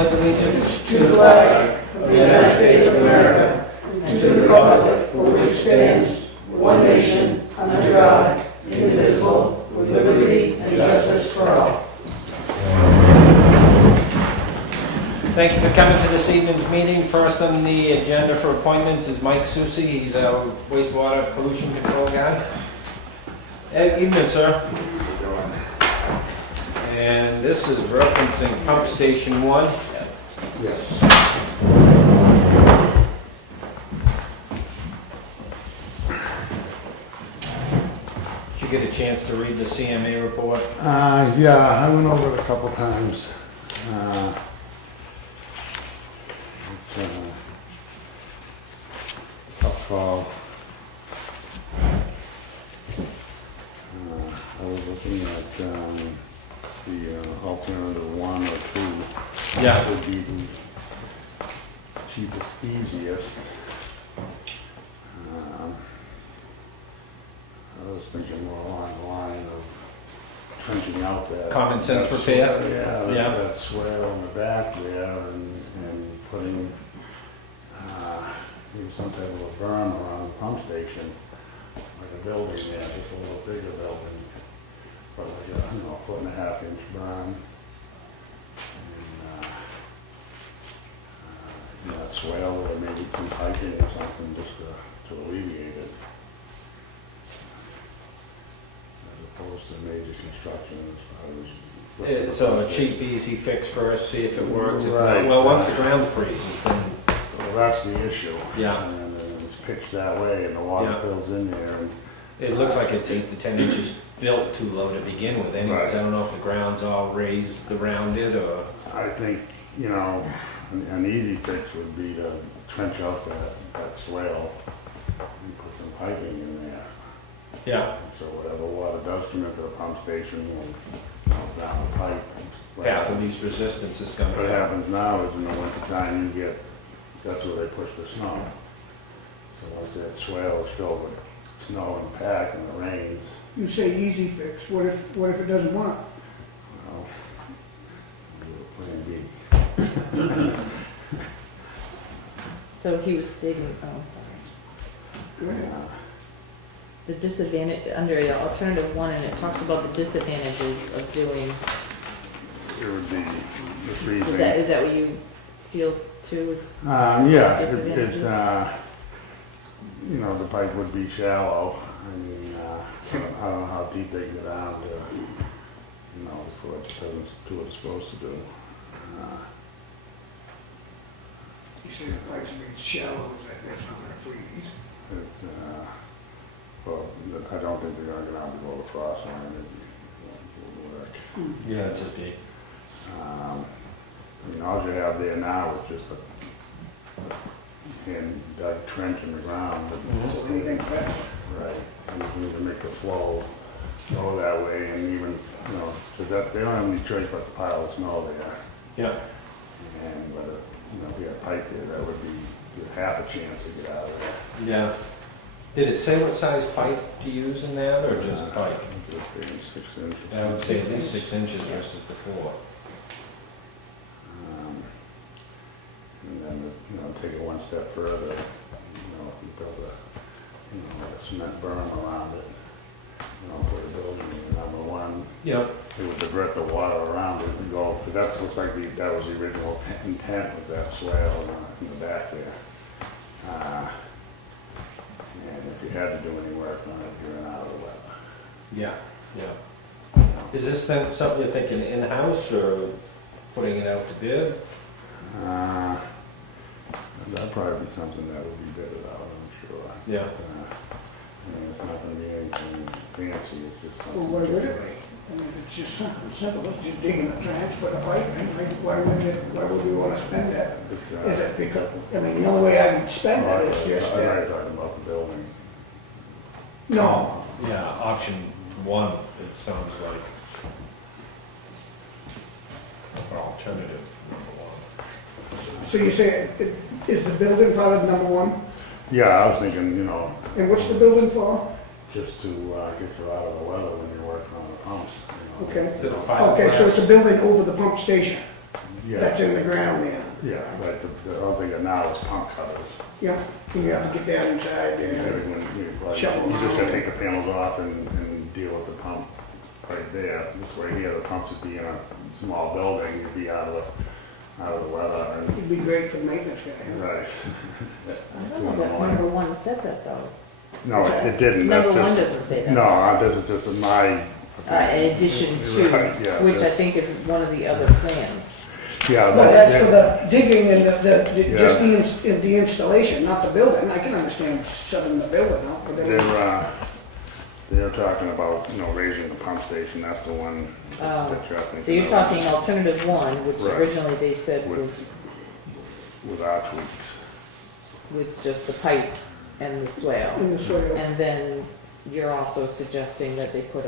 pledge allegiance to the flag of the United States of America and to the republic for which it stands, one nation, under God, indivisible, with liberty and justice for all. Thank you for coming to this evening's meeting. First on the agenda for appointments is Mike Susi. He's our wastewater pollution control guy. Evening, sir. And this is referencing pump station 1. Yes. Did you get a chance to read the CMA report? Yeah, I went over it a couple times. It's a tough call. I was looking at the alternative 1 or 2. Yeah. That would be the cheapest, easiest. I was thinking more along the line of trenching out that Common sense repair? Yeah, that swale in the back there and putting maybe some type of a berm around the pump station, like a building there, just a little bigger building, probably like a 1.5-inch berm. And that swale or maybe some piping or something just to alleviate it. As opposed to major construction. So a cheap, easy fix first, see if it works. Right. Well, once the ground freezes, then... Well, that's the issue. Yeah. And then it's pitched that way and the water fills in there. And it looks like it's 8 to 10 inches built too low to begin with anyways. Right. I don't know if the ground's all raised around it or... I think, an easy fix would be to trench out that swale and put some piping in there. Yeah. So whatever water does come into the pump station will go down the pipe. Path of least resistance is going to What happens now is in the winter time that's where they push the snow. So once that swale is filled with snow and pack and it rains. You say easy fix. What if it doesn't work? Well, plan B. So he was stating, sorry. Go ahead. The disadvantage, under alternative 1, and it talks about the disadvantages of doing, It would be the freezing. is that what you feel too? Yeah, disadvantages? the pipe would be shallow. I mean, I don't know how deep they can go down to, before it doesn't do what it's supposed to do. You say the pipes being shallow, that's not going to freeze. Well, I don't think they're going to get out below the frost line. It will work. Yeah, it's okay. All you have there now is just a hand dug trench in the ground. So anything better. Right. So you need to make the flow go that way, and even, because they don't have any choice but to pile of snow there. Yeah. And but if you had a pipe there, that would be half a chance to get out of there. Yeah. Did it say what size pipe to use in that, or just pipe? Just maybe 6 inches. I would say at least 6 inches versus the 4. And then, take it one step further. If you build a cement berm around it, put a building in number 1. Yep. It would divert the water around it and go, because that looks like that was the original intent, was that swale in the back there. And if you had to do any work on it, you're out of the wet. Yeah. Yeah. Is this then something you're thinking in-house or putting it out to bid? That'd probably be something that would be bidded out, I'm sure. Yeah. It's not going to be anything fancy, it's just something. Well, why would it be? I mean, it's just simple. It's just digging a trench, put a pipe in. Why would we want to spend that? Is it because, the only way I would spend it is just I'm that. not talking about the building. No. Yeah, option 1, it sounds like an alternative number 1. So you say, is the building part of number 1? Yeah, I was thinking, And what's the building for? just to get you out of the weather when you're working on the pumps. Okay. Is it a fiberglass? Okay, so it's a building over the pump station. Yeah. That's in the ground there. Yeah, right, the only thing now is pump cutters. Yeah, you have to get down inside And there. everyone, you Shuffle just gotta around. take the panels off and deal with the pump right there. This way here, the pumps would be in a small building, you'd be out of the weather and, It'd be great for the maintenance guy. Huh? right. I don't know that number one said that though. No, it didn't. Number That's one just- doesn't say that. No, this is just my. In addition to, Right, yeah, which I that- think is one of the other plans. Yeah. But that's for the digging and Yeah. just the installation, not the building. I can understand shutting the building out, but then, They're talking about, raising the pump station, that's the one Oh. that you're thinking. So you're of, talking alternative one, which Right. originally they said With- was With our tweaks. with just the pipe and the swale. in the soil. And then you're also suggesting that they put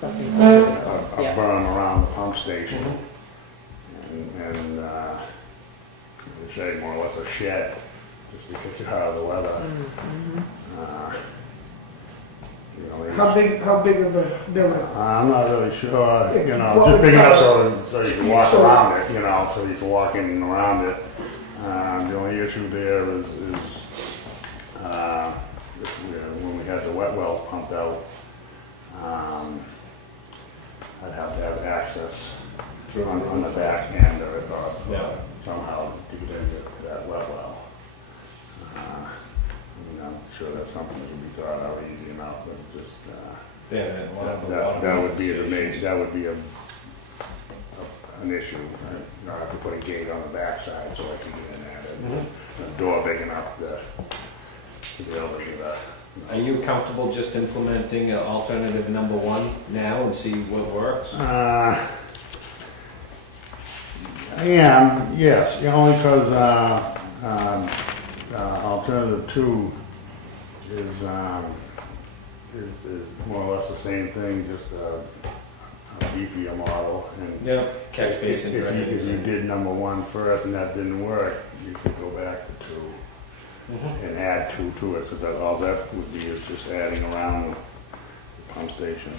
something. A Yeah. berm around the pump station. And they say more or less a shed, just to get you out of the weather. Mm-hmm. How big of a building? I'm not really sure, What just would big enough cover- so you can walk So- around it, so you can walk in and around it. The only issue there is when we had the wet wells pumped out, I'd have to have access on the back end of it, or Yeah. somehow to get into that wet well. I'm sure that's something that can be thought out easy enough, but just, Yeah, we'll have the water that would be station. that would be an issue. I have to put a gate on the backside so I can get in there, and a door big enough to be able to do that. Are you comfortable just implementing alternative number one now and see what works? I am, yes, only because alternative two is more or less the same thing, just a beefier model. And Yeah, catch basin if drains. you did number one first and that didn't work, you could go back to two and add two to it, because all that would be is just adding around the pump station.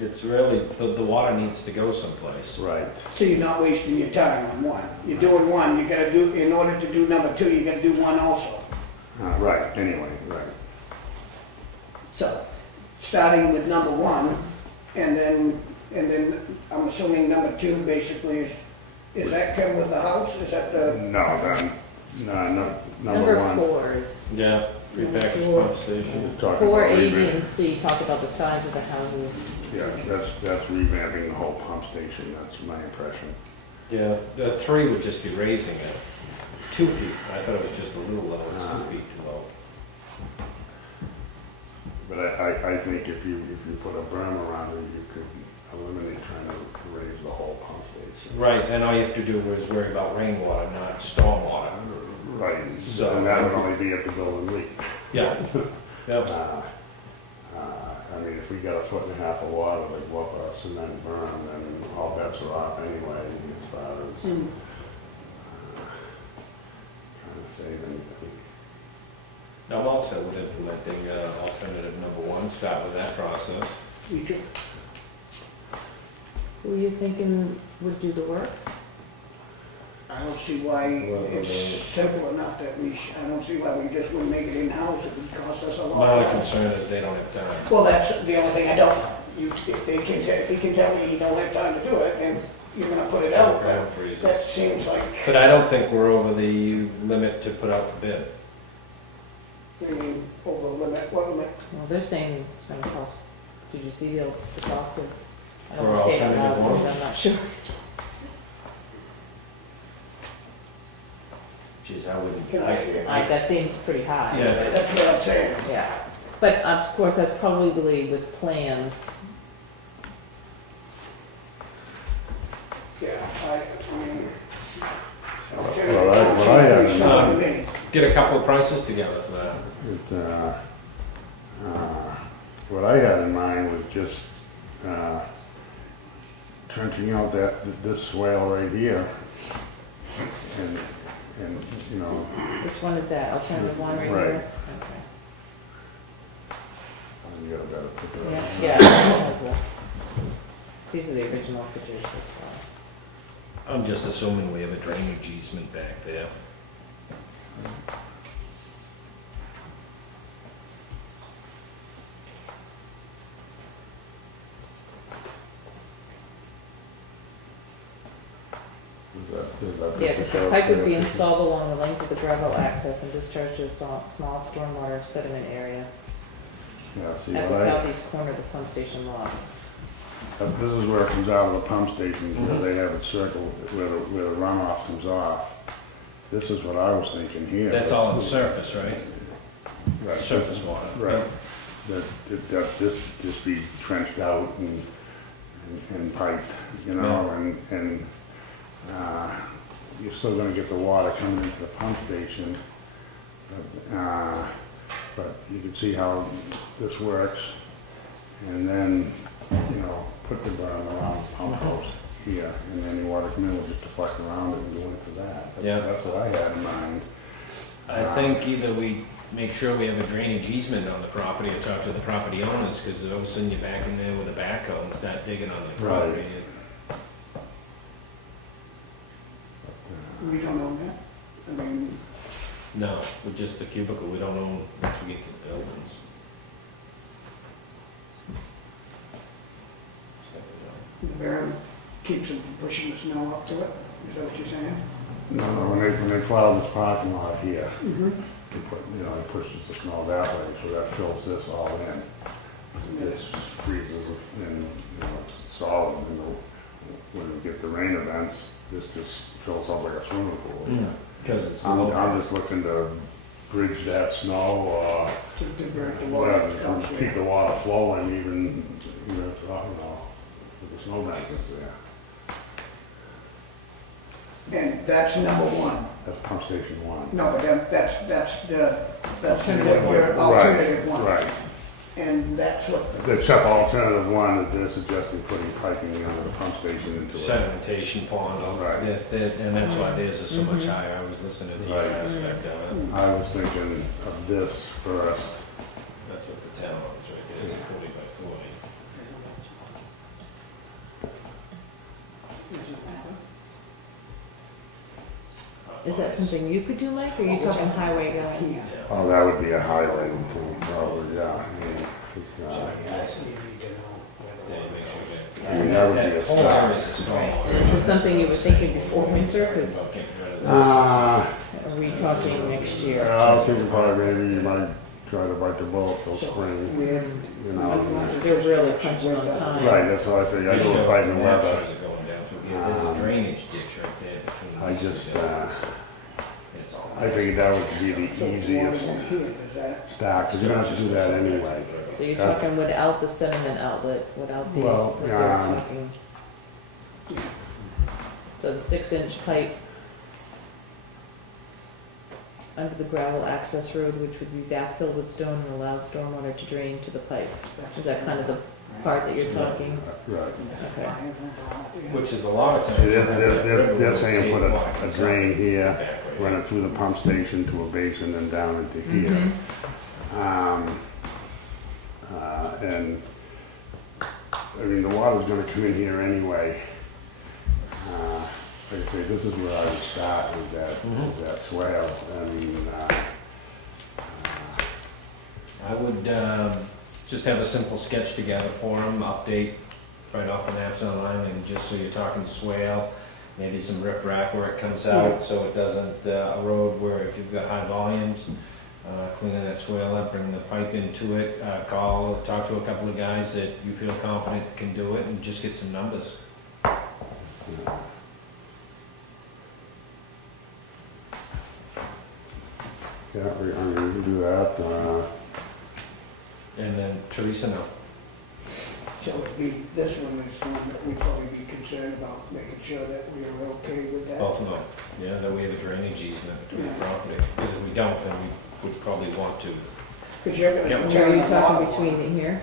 It's really, the water needs to go someplace. Right. So you're not wasting your time on one. You're doing one, you gotta do, in order to do number two, you gotta do one also. Right, anyway, right. So, starting with number one, and then I'm assuming number two basically is that come with the house? Is that the, No, number Number one. 4 is, Yeah, prepackaged Four. pump station. Talking 4, about A, B, revamp- and C talk about the size of the houses. Yeah, that's revamping the whole pump station, that's my impression. Yeah, the 3 would just be raising it 2 feet. I thought it was just a little low, it's 2 feet too low. But I think if you put a berm around it, you could eliminate trying to raise the whole pump station. Right, then all you have to do is worry about rainwater, not stormwater. Right, So- and that would only be if the building leaked. Yeah, yeah. I mean, if we got 1.5 foot of water, like what a cement berm, then all bets are off anyway, as far as trying to save anything. I'm also with implementing alternative number 1, start with that process. you could, Who are you thinking would do the work? I don't see why it's simple enough that I don't see why we just wouldn't make it in-house. It would cost us a lot. My only concern is they don't have time. Well, that's the only thing I don't know. If he can tell me you don't have time to do it, then you're gonna put it out. Ground But freezes. that seems like, But I don't think we're over the limit to put out for bid. over the limit, what limit? Well, they're saying it's gonna cost, did you see the cost of, I For don't want to say it out loud, alternative one? because I'm not sure. Geez, I wouldn't. Can I see it? That seems pretty high. Yeah. That's what I'm saying. Yeah, but of course, that's probably with plans. Yeah, I mean. What I had in Something Get a couple of prices together for that. What I had in mind was just trenching out this swale right here, and Which one is that? Alternative one right Right. here? you got a better picture. Okay. Yeah, it has these are the original pictures, that's why. I'm just assuming we have a drainage easement back there. Yeah, because the pipe would be installed along the length of the gravel access and discharged to a small stormwater sediment area Yeah, see, at the what southeast corner of the pump station lot. this is where it comes out of the pump station, where they have it circled, where the runoff comes off. This is what I was thinking here. That's all on surface, right? Right. Surface water. Right. That this be trenched out and piped, you know, and you're still gonna get the water coming into the pump station. But you can see how this works. And then, you know, put the berm around the pump house here, and then the water coming in will just deflect around it and go into that. Yeah. That's what I had in mind. I think either we make sure we have a drainage easement on the property or talk to the property owners, because all of a sudden you're back in there with a backhoe and start digging on the property. We don't own that. I mean, No, with just the cubicle, we don't own once we get to the buildings. the berm keeps them from pushing the snow up to it. Is that what you're saying? No, when they plow this parking lot here, Mm-hmm. they put, you know, it pushes the snow that way, so that fills this all in. This freezes and, you know, it's solid, and when we get the rain events, this just fills up like a swimming pool. Because it's I'm just looking to bridge that snow, To divert the water. yeah, to keep the water flowing even if, you know, with the snowbank is there. And that's number one. That's pump station one. No, but that's Alternative what your alternative one. Right. And that's what, Except alternative one is they're suggesting putting piping under the pump station into it. sedimentation pond, Right. and that's why theirs is so much higher. I was listening to your Right. aspect of it. I was thinking of this first. That's what the town owns right there, is 40 by 40. Is that something you could do, Mike, or are you talking highway guys? yeah. Oh, that would be a highway thing, probably, yeah. I mean, I mean, that would be a whole start. area is a storm Right, water. this is something you were thinking before winter, because About getting rid of this. are we talking next year? I was thinking probably maybe you might try to bite the bullet till spring, We had, you know. They're really crunching on time. Right, that's what I figured, I know we're fighting the weather. Shows it going down through here. There's a drainage ditch right there between I these two just, buildings. It's all. I figured that would be the so the water easiest goes here, is that? start, because you're gonna have to do that anyway. So you're talking without the sediment outlet, without the, Well, what they're talking. So the 6-inch pipe under the gravel access road, which would be backfilled with stone and allowed stormwater to drain to the pipe. Is that kind of the part that you're talking? Right. Okay. Which is a lot of times. They're saying put a drain here, run it through the pump station to a basin and down into here. And, I mean, the water's gonna come in here anyway. Like I say, this is where I would start with that swale. I mean, I would just have a simple sketch together for them, update right off the maps online, and just so you're talking swale, maybe some riprap where it comes out, so it doesn't erode where if you've got high volumes, cleaning that swale up, bring the pipe into it, talk to a couple of guys that you feel confident can do it, and just get some numbers. yeah, I mean, we can do that. And then Teresa, no. So it'd be, this one is one that we'd probably be concerned about, making sure that we are okay with that. Both of them, yeah, that we have a drainage easement between the property, because if we don't, then we would probably want to. Because you're Yeah. gonna Where turn are you the talking water between on. in here?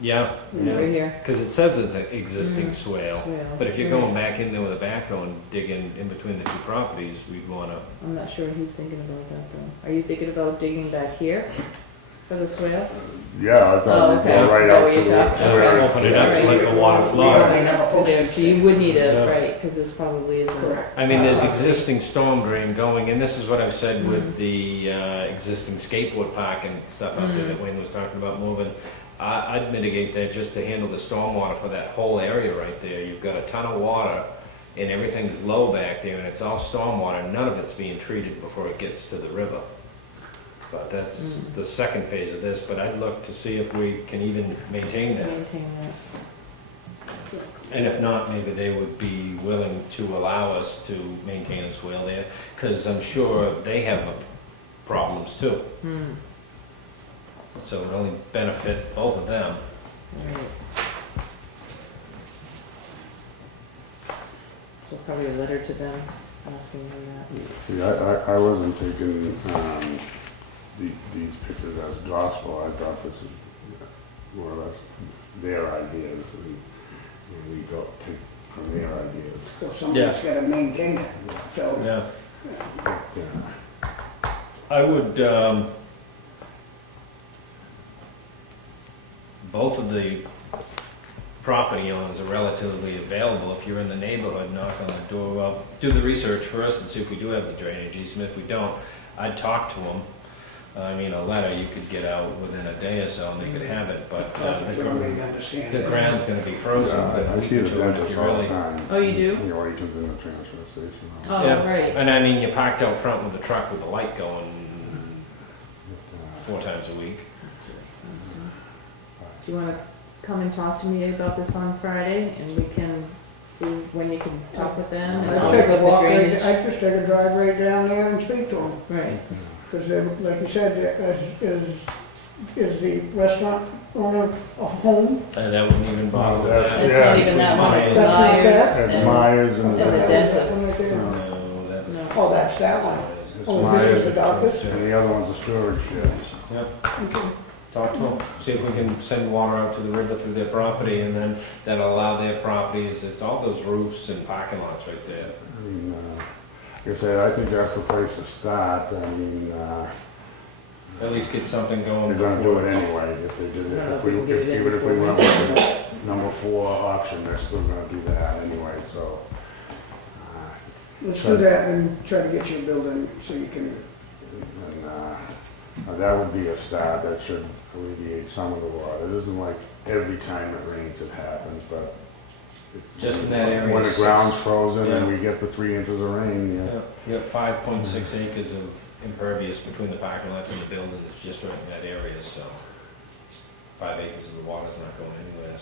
Yeah. Right here? Because it says it's an existing swale, Swale. but if you're going back in there with a backhoe and digging in between the two properties, we'd want to, I'm not sure he's thinking about that though. Are you thinking about digging back here? For the swale? Yeah, I thought we'd go right out to the. Open it up to let the water flow. So you would need a, right, because this probably isn't. Correct. I mean, there's existing storm drain going, and this is what I've said with the existing skateboard park and stuff out there that Wayne was talking about moving. I'd mitigate that just to handle the stormwater for that whole area right there. You've got a ton of water, and everything's low back there, and it's all stormwater. None of it's being treated before it gets to the river. But that's the second phase of this, but I'd look to see if we can even maintain that. Maintain that. And if not, maybe they would be willing to allow us to maintain a swale there, because I'm sure they have problems too. So it would only benefit both of them. Right. So probably a letter to them asking them that. See, I wasn't taking these pictures as gospel. I thought this is more or less their ideas, and we go take from their ideas. So somebody's got to maintain it, so. Yeah. Yeah. I would, both of the property owners are relatively available. If you're in the neighborhood, knock on the door. Well, do the research first and see if we do have the drainage easement. If we don't, I'd talk to them. I mean, a letter you could get out within a day or so and they could have it, but the ground's going to be frozen. Yeah, I see the dentist all the time. Oh, you do? You know, he comes in the transfer station. Oh, Yeah. right. And I mean, you're parked out front with the truck with the light going 4 times a week. Do you want to come and talk to me about this on Friday, and we can see when you can talk with them? And I'll I'd take look a at walk, the right, drainage. I'd just take a drive right down there and speak to them. Right. Because like you said, is the restaurant owner a home? And that wouldn't even bother with that. It's not even that one, it's That's not Myers bad. And Myers and the dentist. Right there? No, that's. No. Oh, that's that one. It's Oh, this is Myers the doctor's? and the other one's a storage shed. Yep. Okay. Talk to them, see if we can send water out to the river through their property, and then that'll allow their properties, it's all those roofs and parking lots right there. I mean, like I said, I think that's the place to start. I mean, At least get something going. they're gonna do it anyway if they did it. Well, If we, if we can get it in even if we before went with the number 4 option, they're still gonna do that anyway, so. Let's do that and try to get you a building so you can, And that would be a start. That should alleviate some of the water. It isn't like every time it rains it happens, but Just in that area. when the ground's frozen and Yeah. we get the 3 inches of rain, yeah. You have 5.6 acres of impervious between the parking lots and the building, it's just right in that area, so 5 acres of the water's not going anywhere.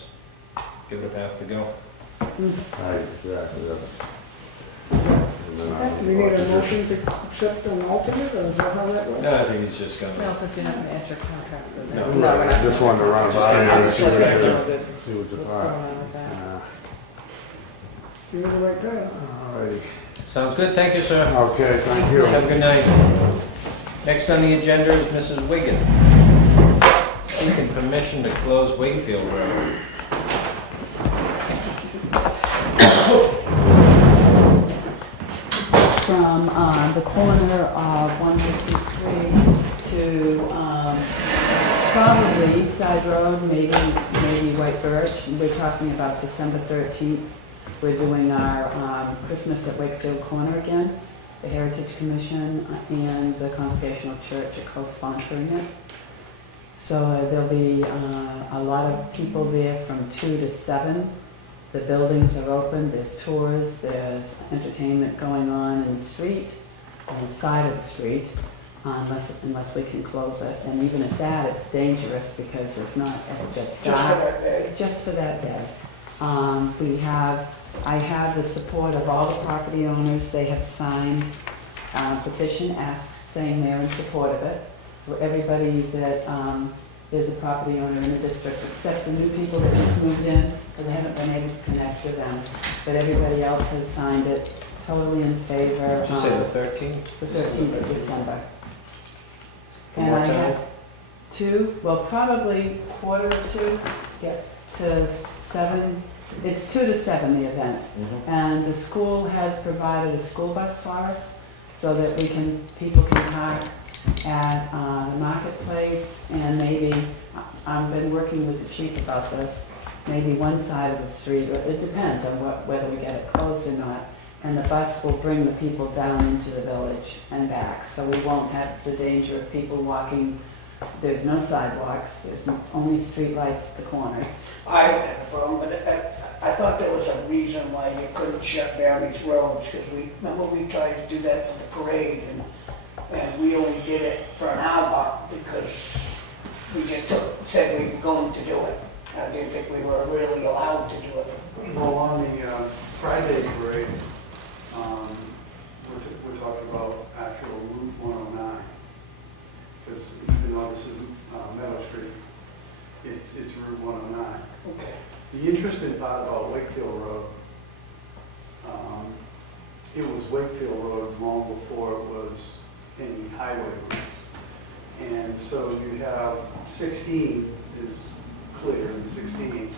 Give it a path to go. Exactly. And then do we need a motion to accept an alternate, or is that how that works? No, I think he's just No, gonna, because you're not going to enter contract with them. No. we're Right, not. I just wanted to run Just by kinda and see what check you out see what you What's thought. going on with that? You're the right guy. Alrighty. sounds good, thank you, sir. Okay, thank you. Have a good night. Next on the agenda is Mrs. Wigan, seeking permission to close Wakefield Road. From the corner of 153 to probably East Side Road, maybe White Birch. We're talking about December 13th. We're doing our Christmas at Wakefield Corner again. The Heritage Commission and the Congregational Church are co-sponsoring it. So there'll be a lot of people there from 2 to 7. The buildings are open, there's tours, there's entertainment going on in the street, on the side of the street, unless we can close it. And even at that, it's dangerous because it's not, as it gets Just for dark. that day. Just for that day. I have the support of all the property owners. They have signed a petition saying they're in support of it. So everybody that is a property owner in the district, except the new people that just moved in, and they haven't been able to connect with them. But everybody else has signed it, totally in favor. Did you say the 13th? The 13th of December. From And what I time? have 2, well, probably 1:45, to 7. It's 2 to 7, the event. Mhm. And the school has provided a school bus for us so that people can park at the marketplace, and maybe, I've been working with the chief about this, maybe one side of the street, or it depends on whether we get it closed or not, and the bus will bring the people down into the village and back, so we won't have the danger of people walking. There's no sidewalks, there's only street lights at the corners. I don't have a problem, but I thought there was a reason why you couldn't shut down these roads, because remember we tried to do that for the parade, and we only did it for an hour, because we just said we were going to do it. I didn't think we were really allowed to do it. Well, on the Friday parade, we're talking about actual Route 109, because even though this is Meadow Street, it's Route 109. Okay. The interesting part about Wakefield Road, it was Wakefield Road long before it was any highway routes. And so you have 16 is clear in 16,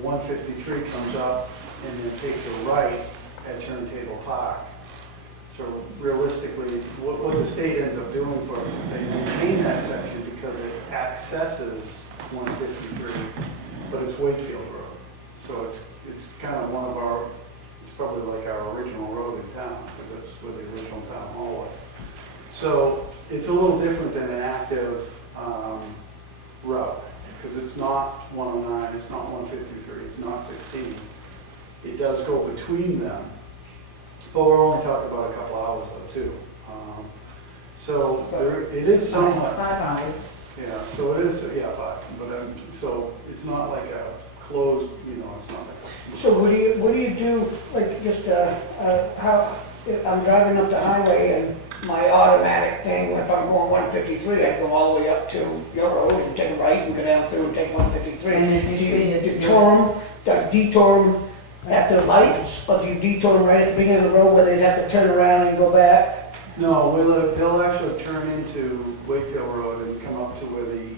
153 comes up and then takes a right at Turntable Park. So realistically, what the state ends up doing for us is they maintain that section because it accesses 153, but it's Wakefield Road. So it's kind of one of our, it's probably like our original road in town, because that's where the original town hall was. So it's a little different than an active route, because it's not 109, it's not 153, it's not 16. It does go between them, but we're only talking about a couple hours though too. So it is somewhat 5 hours. Yeah, so it is, yeah, 5, but so it's not like a closed, it's not like. So what do you do, like, just, how, I'm driving up the highway and my automatic thing, if I'm going 153, I go all the way up to your road and take a right and go down through and take 153. And if you see it, detour them at the lights, or do you detour them right at the beginning of the road where they'd have to turn around and go back? No, they'll actually turn into Wakefield Road and come up to where the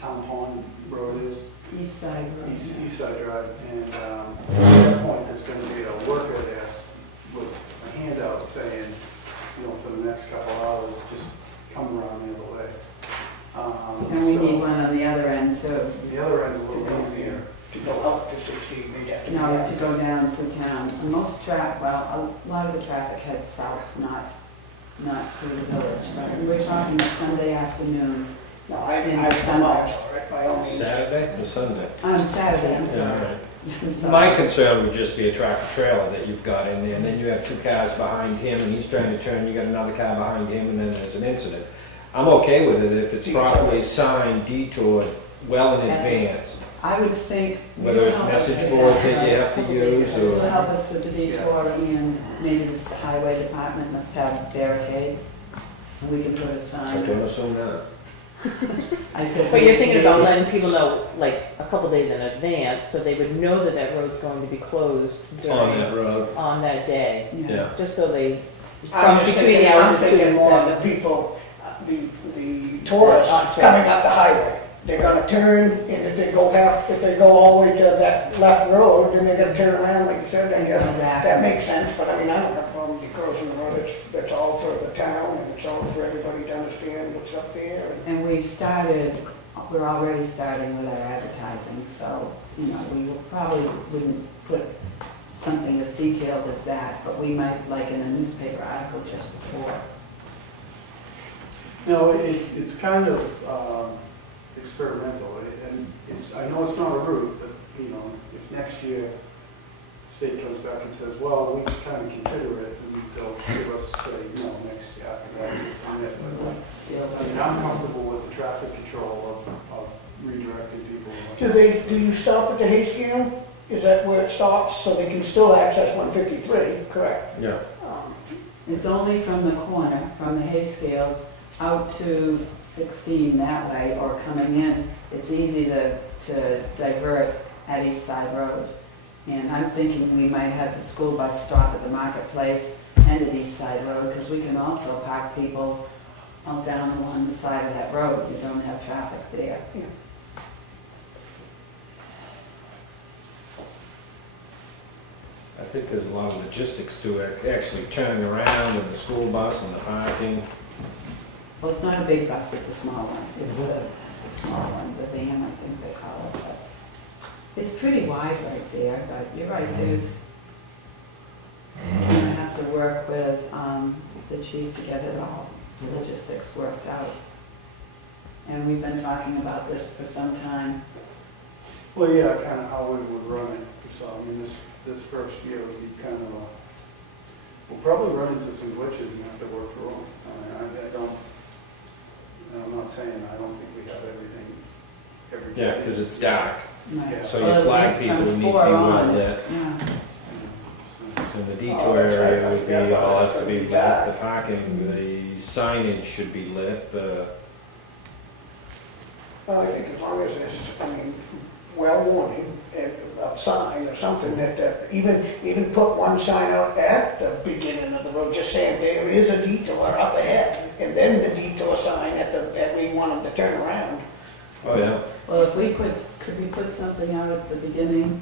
Town Hall Road is. East Side Road. East Side Drive, and at that point, there's going to be a worker there with a handout saying, for the next couple hours, just come around the other way. And we need one on the other end too. The other end's a little easier. To go up to 16, we'd have to. No, we have to go down through town. And most a lot of the traffic heads south, not through the village. But we're talking a Sunday afternoon. No, I come up, right, by all means. Saturday or Sunday? Saturday, I'm Yeah, sorry. right. I'm sorry. My concern would just be a tractor trailer that you've got in there, and then you have 2 cars behind him, and he's trying to turn, you got another car behind him, and then there's an incident. I'm okay with it if it's properly signed, detoured, well in advance. I would think. Whether it's message boards that you have to use, or. To help us with the detour, and maybe this highway department must have barricades, and we can put a I sign. don't assume that. I said. But you're thinking about letting people maybe- know, like, a couple days in advance, so they would know that that road's going to be closed On during, that road, on that day, yeah. just so they, I'm just between the thinking, hours I'm of 2 thinking and more of 7. the people, the tourists On track. coming up the highway. They're gonna turn, and if they go all the way to that left road, then they're gonna turn around, like you said, I guess. That makes sense, but I mean, I don't have a problem with closing the road. It's all for the town, and it's all for everybody to understand what's up there. And we're already starting with our advertising, so, we probably wouldn't put something as detailed as that, but we might, like in a newspaper article just before. No, it's kind of experimental, and I know it's not a route, but, if next year the state comes back and says, well, we kind of consider it, and they'll give us, next year after that, it's on it. But, I mean, I'm comfortable with the traffic control of redirecting people. Do you stop at the hay scale? Is that where it stops, so they can still access 153, correct? Yeah. It's only from the corner, from the hay scales, out to 16 that way, or coming in. It's easy to divert at East Side Road. And I'm thinking we might have the school bus stop at the marketplace and at East Side Road, because we can also park people all down along the side of that road. You don't have traffic there. Yeah. I think there's a lot of logistics to it, actually turning around and the school bus and the parking. Well, it's not a big bus, it's a small one. It's the small one, the van, I think they call it. But it's pretty wide right there, but you're right, there's, you're gonna have to work with the chief to get it all, the logistics worked out. And we've been talking about this for some time. Well, yeah, kind of how we would run it. So, I mean, this first year would be kind of we'll probably run into some glitches and have to work through them. I'm not saying I don't think we have everything every day. Yeah, because it's dark. Yeah. So your flag people need to be well lit. Yeah. And the detour area would be, all have to be lit, the parking, the signage should be lit, Well, I think as long as there's, I mean, well warning, a sign or something that, even put one sign out at the beginning of the road, just saying there is a detour up ahead, and then the detour sign that we want them to turn around. oh yeah. Well, if we could we put something out at the beginning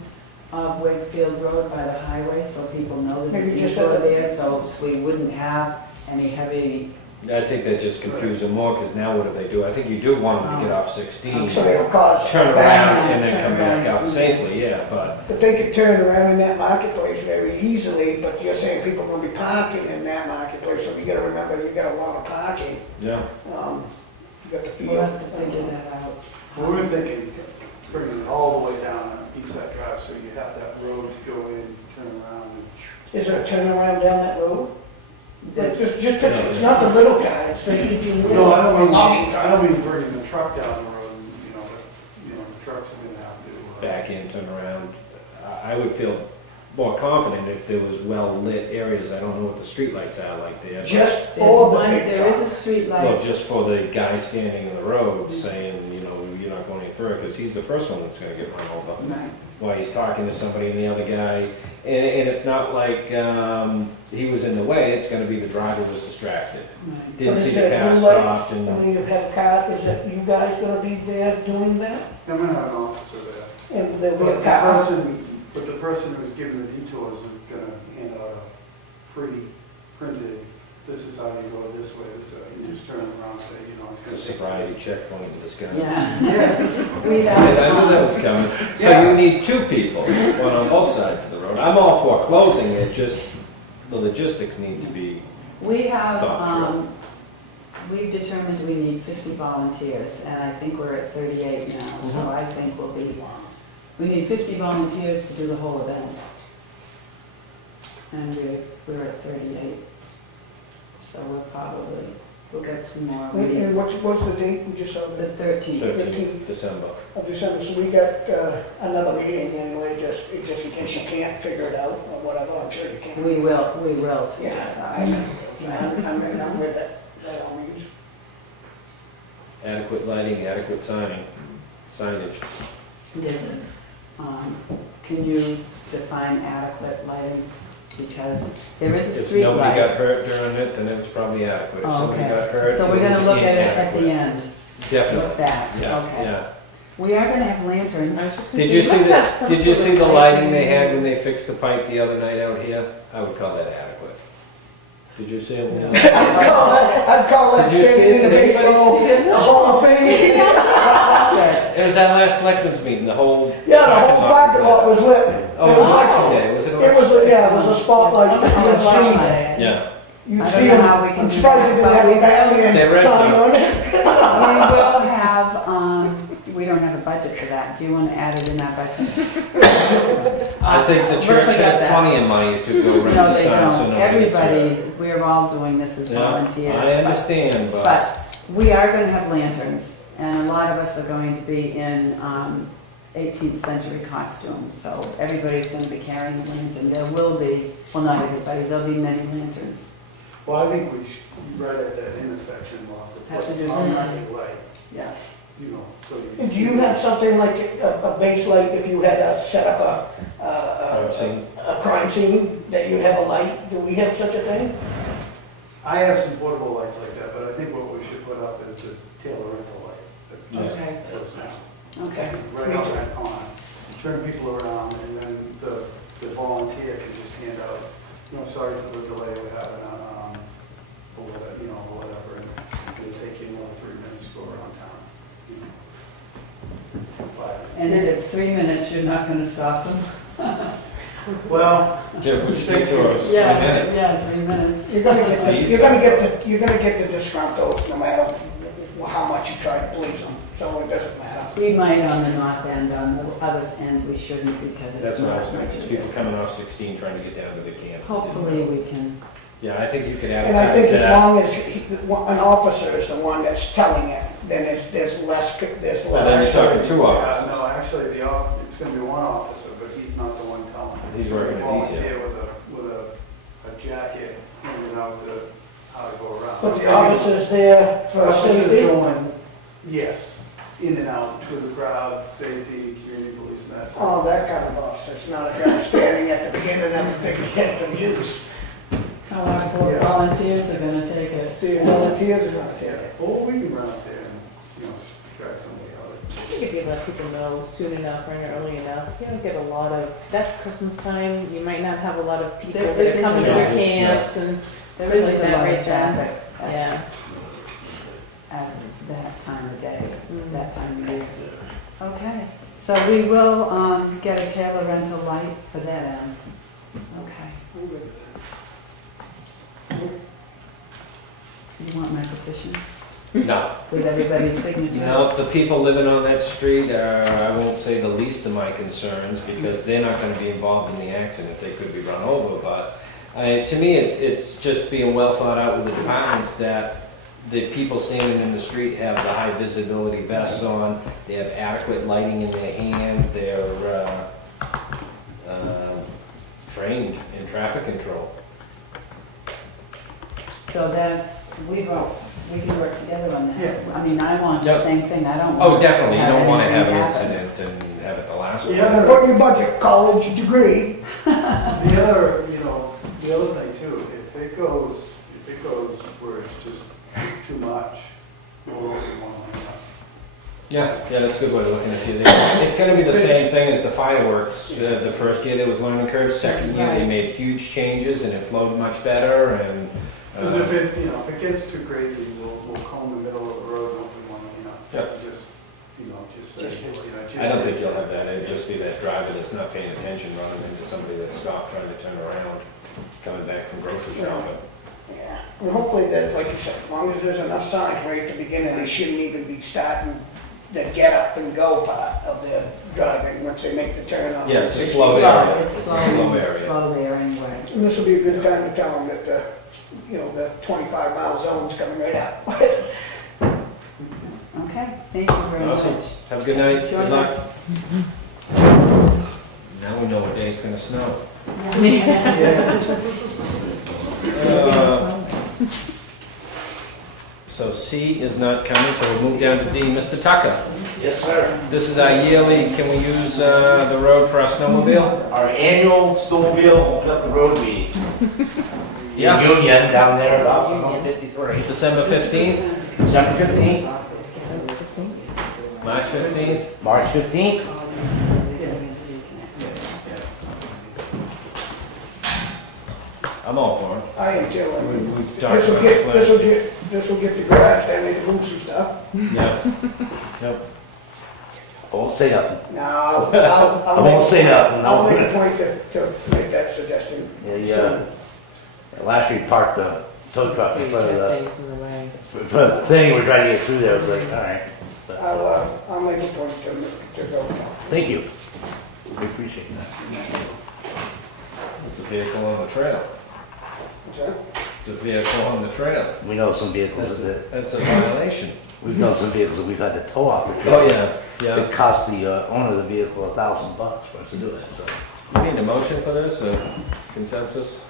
of Wakefield Road by the highway so people know there's a Maybe just detour have there, so we wouldn't have any heavy. I think that just confuses them more, because now what do they do? I think you do want them to get off 16, So they don't cause. turn around and then turn come back around. out safely, yeah, but, But they could turn around in that marketplace very easily, but you're saying people are gonna be parking in that marketplace, so you gotta remember, you got a lot of parking. yeah. You got the field. We'll have to figure that out. Well, we were thinking bringing it all the way down East Side Drive, so you have that road to go in, turn around. Is there a turnaround down that road? That's- Just picture, it's not the little car, it's the 18-wheeler. No, logging truck. I don't mean bringing the truck down the road, but, the trucks are gonna have to. Back in, turn around. I would feel more confident if there was well-lit areas. I don't know what the streetlights are like there. but- Just There's for the one, big there is a truck. street Well, light. just for the guy standing in the road saying, you're not going any further, because he's the first one that's gonna get run over. Right. While he's talking to somebody and the other guy, and it's not like, he was in the way, it's gonna be the driver was distracted. Right. Didn't But see is the that car blue stopped lights, and, when you have a car, is that you guys gonna be there doing that? I'm gonna have an officer there. And there'll be But a the car? person who's giving the detours is gonna hand out a pre-printed, this is how you go this way, so you just turn around and say, it's a it's gonna sobriety checkpoint in disguise. Yeah, yes. We I have, knew that was coming. So Yeah. you need two people, one on both sides of the road. I'm all for closing it, just the logistics need to be, we have, Thought we've determined we need 50 volunteers, and I think we're at 38 now, so Mhm. I think we need 50 volunteers to do the whole event. And we're at 38. So we'll get some more. We need And what's the date we just saw? the 13th. 13th December. Of December, so we got another meeting anyway, just in case you can't figure it out or whatever, I'm sure you can. We will. Yeah, I'm with it, by all means. Adequate lighting, adequate signage. Yes. Can you define adequate lighting? Because there is a If street nobody got light. hurt during it, then it was probably adequate. If Oh, somebody okay. got hurt, So it we're gonna was look at it at inadequate. the end. Definitely. Look back, Yeah, okay. yeah. We are gonna have lanterns. Did you see the lighting they had when they fixed the pipe the other night out here? I would call that adequate. Did you see it? I'd call that Did you see standing in it? the Did anybody see baseball Hall of Fame. It was that last selectmen's meeting, the whole. Yeah, the whole parking lot was lit. Oh, it was election day, was it? It was, it was a spotlight that you'd see. Yeah. You'd I see don't know them. how we can I'm do surprised that, they didn't but have we a Batman They're red sign too. on it. We will have, we don't have a budget for that. Do you want to add it in our budget? I think the We'll church figure has that. plenty of money to go rent No, a they sign, so don't. nobody gets hurt. Everybody, we're all doing this as Yeah, volunteers. I but- understand, but But we are going to have lanterns, and a lot of us are going to be in 18th century costumes, so everybody's going to be carrying a lantern. There will be, well, not everybody, there'll be many lanterns. Well, I think we should, right at that intersection, we'll Have to do put some- automatic light, Yeah. so you. And do you have something like a base light if you had to set up crime scene. a crime scene, that you'd have a light? Do we have such a thing? I have some portable lights like that, but I think what we should put up is a tail rental light. that just Okay. goes down. Okay. Right on that corner, turn people around, and then the volunteer can just hand out, sorry for the delay we're having on, or whatever, or whatever, and it'll take you more than 3 minutes to go around town. And if it's 3 minutes, you're not gonna stop them? Well, Yeah, which takes us 3 Yeah, minutes. yeah, 3 minutes. You're gonna get the disgruntled no matter how much you try to please them, so it doesn't matter. We might on the north end, on the other end, we shouldn't because it's That's what I not was thinking, much is of people this. coming off 16 trying to get down to the camps. Hopefully we can, Yeah, I think you could And I think advertise as that. long as an officer is the one that's telling it, then there's less. Well, then you're talking 2 officers. no, actually, it's gonna be one officer, but he's not the one telling. He's working a detail. Volunteer with a jacket, handing out how to go around. But the officer's there for Officers safety. going, yes, in and out to the crowd, safety, community police, and that sort Oh, of that kind of officer, it's not a guy standing at the beginning of the thing, get them use. how our poor Yeah. volunteers are gonna take it. The volunteers are gonna take it. Or we can run up there and, track somebody out. I think if you let people know soon enough or early enough, you don't get a lot of, that's Christmas time, you might not have a lot of people There that are isn't coming to a your lot. camps and There stuff isn't like a that lot right of then. traffic Yeah. at that time of day, Mm. that time of year. Okay, so we will get a Taylor rental light for that end. Okay. You want my petition No. with everybody's signatures? No, the people living on that street are, I won't say the least of my concerns, because they're not gonna be involved in the accident, they could be run over, but to me, it's just being well thought out with the departments that the people standing in the street have the high visibility vests on, they have adequate lighting in their hand, they're trained in traffic control. So that's, we can work together on that. Yeah. I mean, I want the Yep. same thing, I don't want. Oh, definitely, you don't wanna have an anything happen. incident and have it the last one. Yeah. Put in your budget, college degree. The other, the other thing too, if it goes where it's just too much, we'll want to hang up. Yeah, that's a good way of looking at it. It's gonna be the same thing as the fireworks. The first year there was learning curve, second year they Right. made huge changes and it flowed much better and. Because if it gets too crazy, we'll comb the middle of the road, and we want to, Yep. just say, I don't think you'll have that. It'd just be that driver that's not paying attention running into somebody that's stopped trying to turn around, coming back from grocery shopping. Yeah, and hopefully that, like you said, as long as there's enough signs right at the beginning, they shouldn't even be starting the get up and go part of their driving once they make the turn on. Yeah, it's a It's slow slow, area. It's It's a slow area. slow there anyway. And this will be a good time to tell them that the 25-mile zone's coming right up. Okay, thank you very much. Awesome. Have a good night. Good Join luck. us. Now we know what day it's gonna snow. Yeah. So C is not coming, so we'll move down to D. Mr. Tucker, Yes, sir. this is our yearly, can we use the road for our snowmobile? Our annual snowmobile open up the road meeting. Yeah. In Union down there about 153. December 15th, December 15th, March 15th? March 15th. I'm all for it. I am too. We've talked about this last year. This will get the garage down in the rooms and stuff. Yeah. Yep. I won't say nothing. No, I won't say nothing. no. I'll make a point to make that suggestion. Yeah, last year we parked the tow truck in front of the, Things in the way. in front of the thing, we're trying to get through there, I was like, all right. But, I'll make a point to go. Thank you. We appreciate that. It's a vehicle on the trail. What's that? It's a vehicle on the trail. We know some vehicles That's a violation. we've known some vehicles that we've had to tow off the trail. Oh, yeah, yeah. It cost the owner of the vehicle $1,000 for us to do it, so. You need a motion for this, or consensus?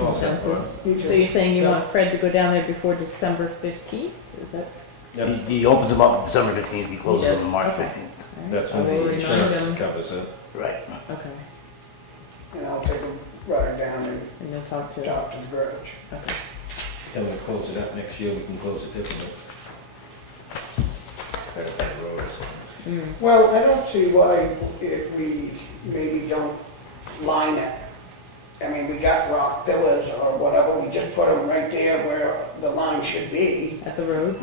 All set for it. Consensus. So you're saying you want Fred to go down there before December 15th? Is that? Yep, He opens them up December 15th, he closes them does? March Okay. 15th. that's when I will the remind insurance him. covers it. Right. Okay, And I'll take a ride down and and you'll talk to, talk to the garage. okay. Then we'll close it up next year, we can close it differently. Better than the road or something. Mm. Well, I don't see why if we maybe don't line it I mean, we got rock pillars or whatever, we just put them right there where the line should be. At the road?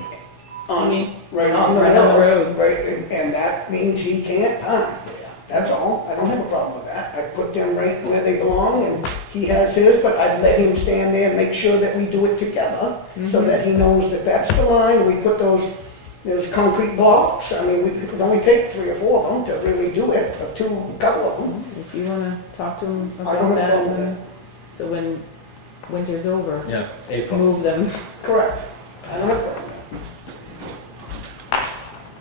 On, You mean? right on the Right on the road. road. Right, and that means he can't park there. That's all. I don't have a problem with that. I put them right where they belong, and he has his, but I'd let him stand there and make sure that we do it together, so that he knows that that's the line. We put those concrete blocks. I mean, it would only take 3 or 4 of them to really do it, or a couple of them. If you wanna talk to him I don't about have a that, problem with then, so when winter's over, Yeah, April. move them. Correct. I don't have a problem with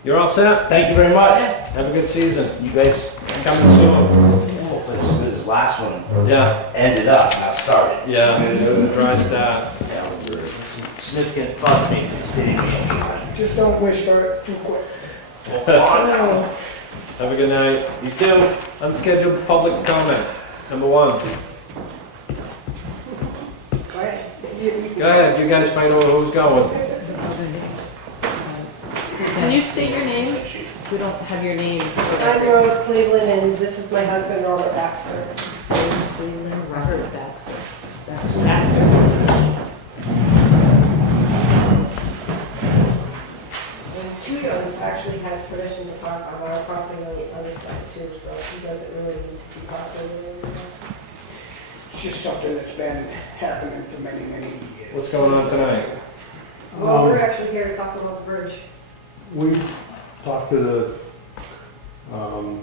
You're all set? Thank you very much. Have a good season. You guys, Coming soon. hopefully this last one Yeah, ended up, not started. yeah, it was a dry start. That was a significant fund maintenance, didn't we? it. Just don't wish for it too quick. No. Have a good night. You too. Unscheduled public comment, number 1. Go ahead, you guys fight over who's going. Can you state your names? We don't have your names. I'm Rose Cleveland, and this is my husband, Robert Baxter. Rose Cleveland, Robert Baxter. Baxter. And Tudor's actually has permission to park on our property on the other side too, so he doesn't really need to be parked over there anymore. It's just something that's been happening for many, many years. What's going on tonight? Well, we're actually here to talk about the bridge. We talked to the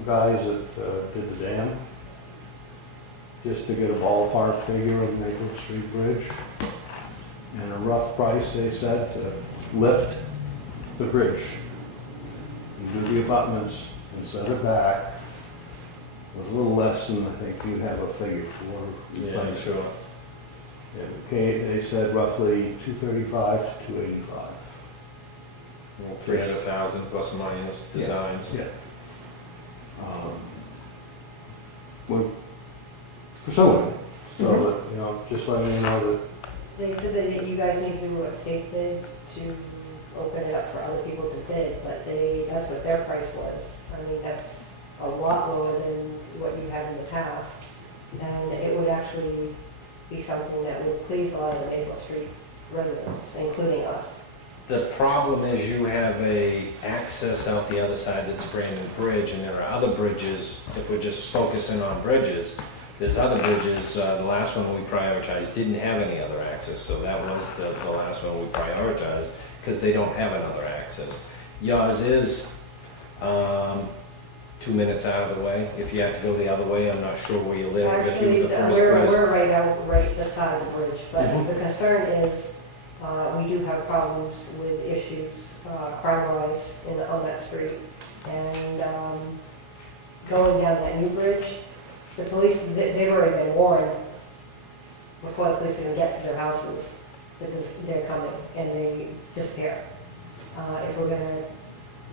guys that did the dam, just to get a ballpark figure of Maple Street Bridge. And a rough price, they said, to lift the bridge and do the abutments and set it back was a little less than I think you have a figure for. Yeah, sure. They said roughly 235 to 285. 300,000 plus or minus designs. Yeah. We're pursuing it, so that, you know, just letting you know that They said that you guys need to do a state bid to open it up for other people to bid, but that's what their price was. I mean, that's a lot lower than what you had in the past. And it would actually be something that would please a lot of the Maple Street residents, including us. The problem is you have a access out the other side that's Brandon Bridge, and there are other bridges, if we're just focusing on bridges, there's other bridges, the last one we prioritized didn't have any other access, so that was the last one we prioritized, because they don't have another access. Yours is 2 minutes out of the way. If you had to go the other way, I'm not sure where you live. If you Actually, were the first we're person. right beside the bridge, but the concern is, we do have problems with issues, crime-wise on that street. And going down that new bridge, the police, they've already been warned before the police even get to their houses that they're coming, and they disappear. If we're gonna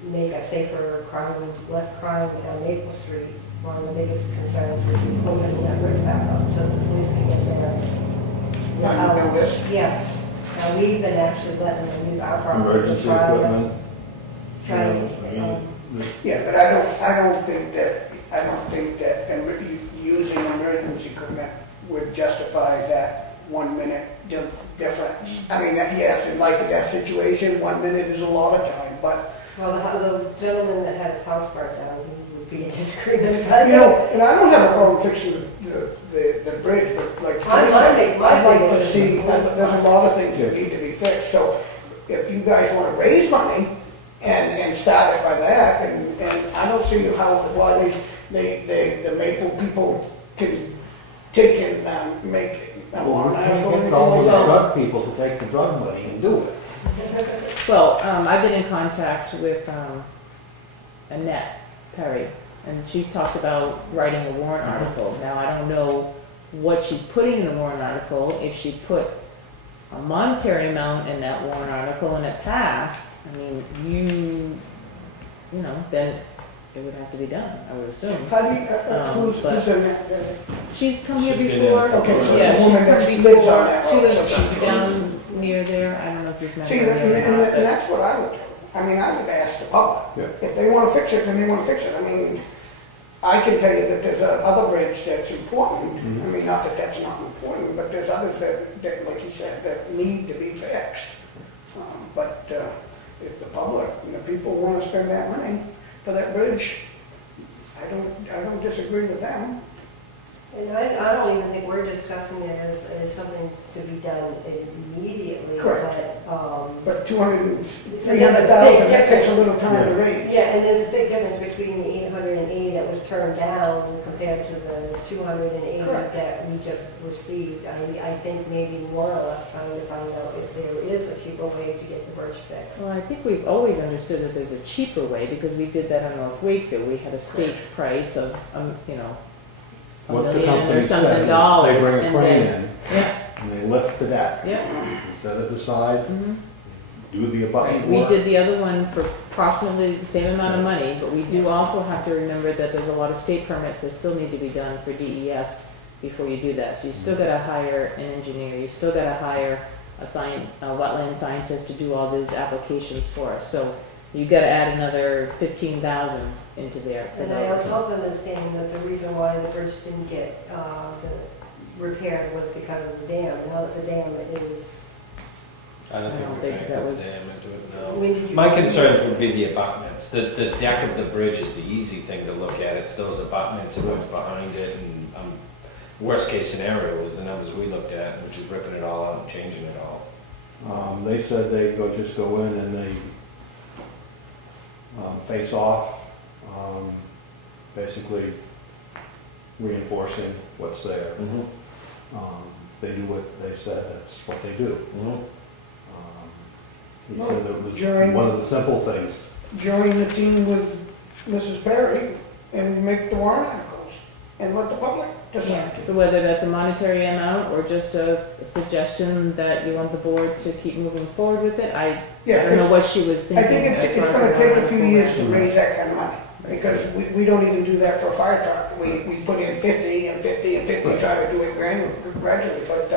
make a safer crime, less crime on Maple Street, one of the biggest concerns would be opening that bridge back up so the police can get there. Now, you know this? Yes. Now, we've been actually letting them use our property to emergency try equipment. try you to, know, Yeah, but I don't think that using emergency equipment would justify that 1 minute difference. I mean, yes, in life in that situation, 1 minute is a lot of time, but, well, the gentleman that had his house burnt down, he would be in disagreement about you know, and I don't have a problem fixing the bridge, but like I said, I'd like to see, there's a lot of things that need to be fixed, so if you guys want to raise money and start it by that, and I don't see why the Maple people can take and make Well, we can't get all these drug people to take the drug money and do it. Well, I've been in contact with Annette Perry, and she's talked about writing a warrant article. Now, I don't know what she's putting in the warrant article. If she put a monetary amount in that warrant article and it passed, I mean, you know, then it would have to be done, I would assume. How do you, who's in that? She's come here She's been before. in. Okay, so Yeah, it's a woman she's come that lives before. on that She road, lives so- down near there. I don't know if you've met See, her. and or not, but- that's what I would do. I mean, I would ask the public. Yeah. If they want to fix it, then they want to fix it. I mean, I can tell you that there's another bridge that's important. Mhm. I mean, not that that's not important, but there's others that, like you said, that need to be fixed. But if the public, the people want to spend that money for that bridge, I don't disagree with them. And I don't even think we're discussing it as something to be done immediately. Correct. But, But 300,000, that takes a little time to raise. yeah, and there's a big difference between the 880 that was turned down compared to the 280 Correct. that we just received. I think maybe more or less trying to find out if there is a cheaper way to get the bridge fixed. Well, I think we've always understood that there's a cheaper way, because we did that on North Wakefield. We had a state price of, you know, $1 What the million or company said something is they dollars. bring a and crane then- in Yeah, and they lift the deck. yeah. Set it aside, Mhm. do the Right, abutment we work. did the other one for approximately the same amount of money, but we do also have to remember that there's a lot of state permits that still need to be done for DES before you do that. So you still gotta hire an engineer, you still gotta hire a wetland scientist to do all those applications for us. So you gotta add another 15,000 into there for And I was those. also understanding that the reason why the bridge didn't get repaired was because of the dam. Now that the dam is, I don't I don't think think we're that gonna put was- the dam into it, no. when you- My concerns would be the abutments. The deck of the bridge is the easy thing to look at. It's those abutments and what's behind it. And worst case scenario was the numbers we looked at, which is ripping it all out and changing it all. They said they just go in and they face off, basically reinforcing what's there. They do what they said, that's what they do. He said that was During- one of the simple things. Join the team with Mrs. Perry and make the warrant articles and let the public Yeah, decide. so whether that's a monetary amount or just a suggestion that you want the board to keep moving forward with it, I Yeah, don't know 'cause what she was I thinking. think as it's far as gonna the take a warrant few article. years to raise that kind of money, because we don't even do that for a fire truck. We put in 50 and 50 and 50, try to do it gradually, but,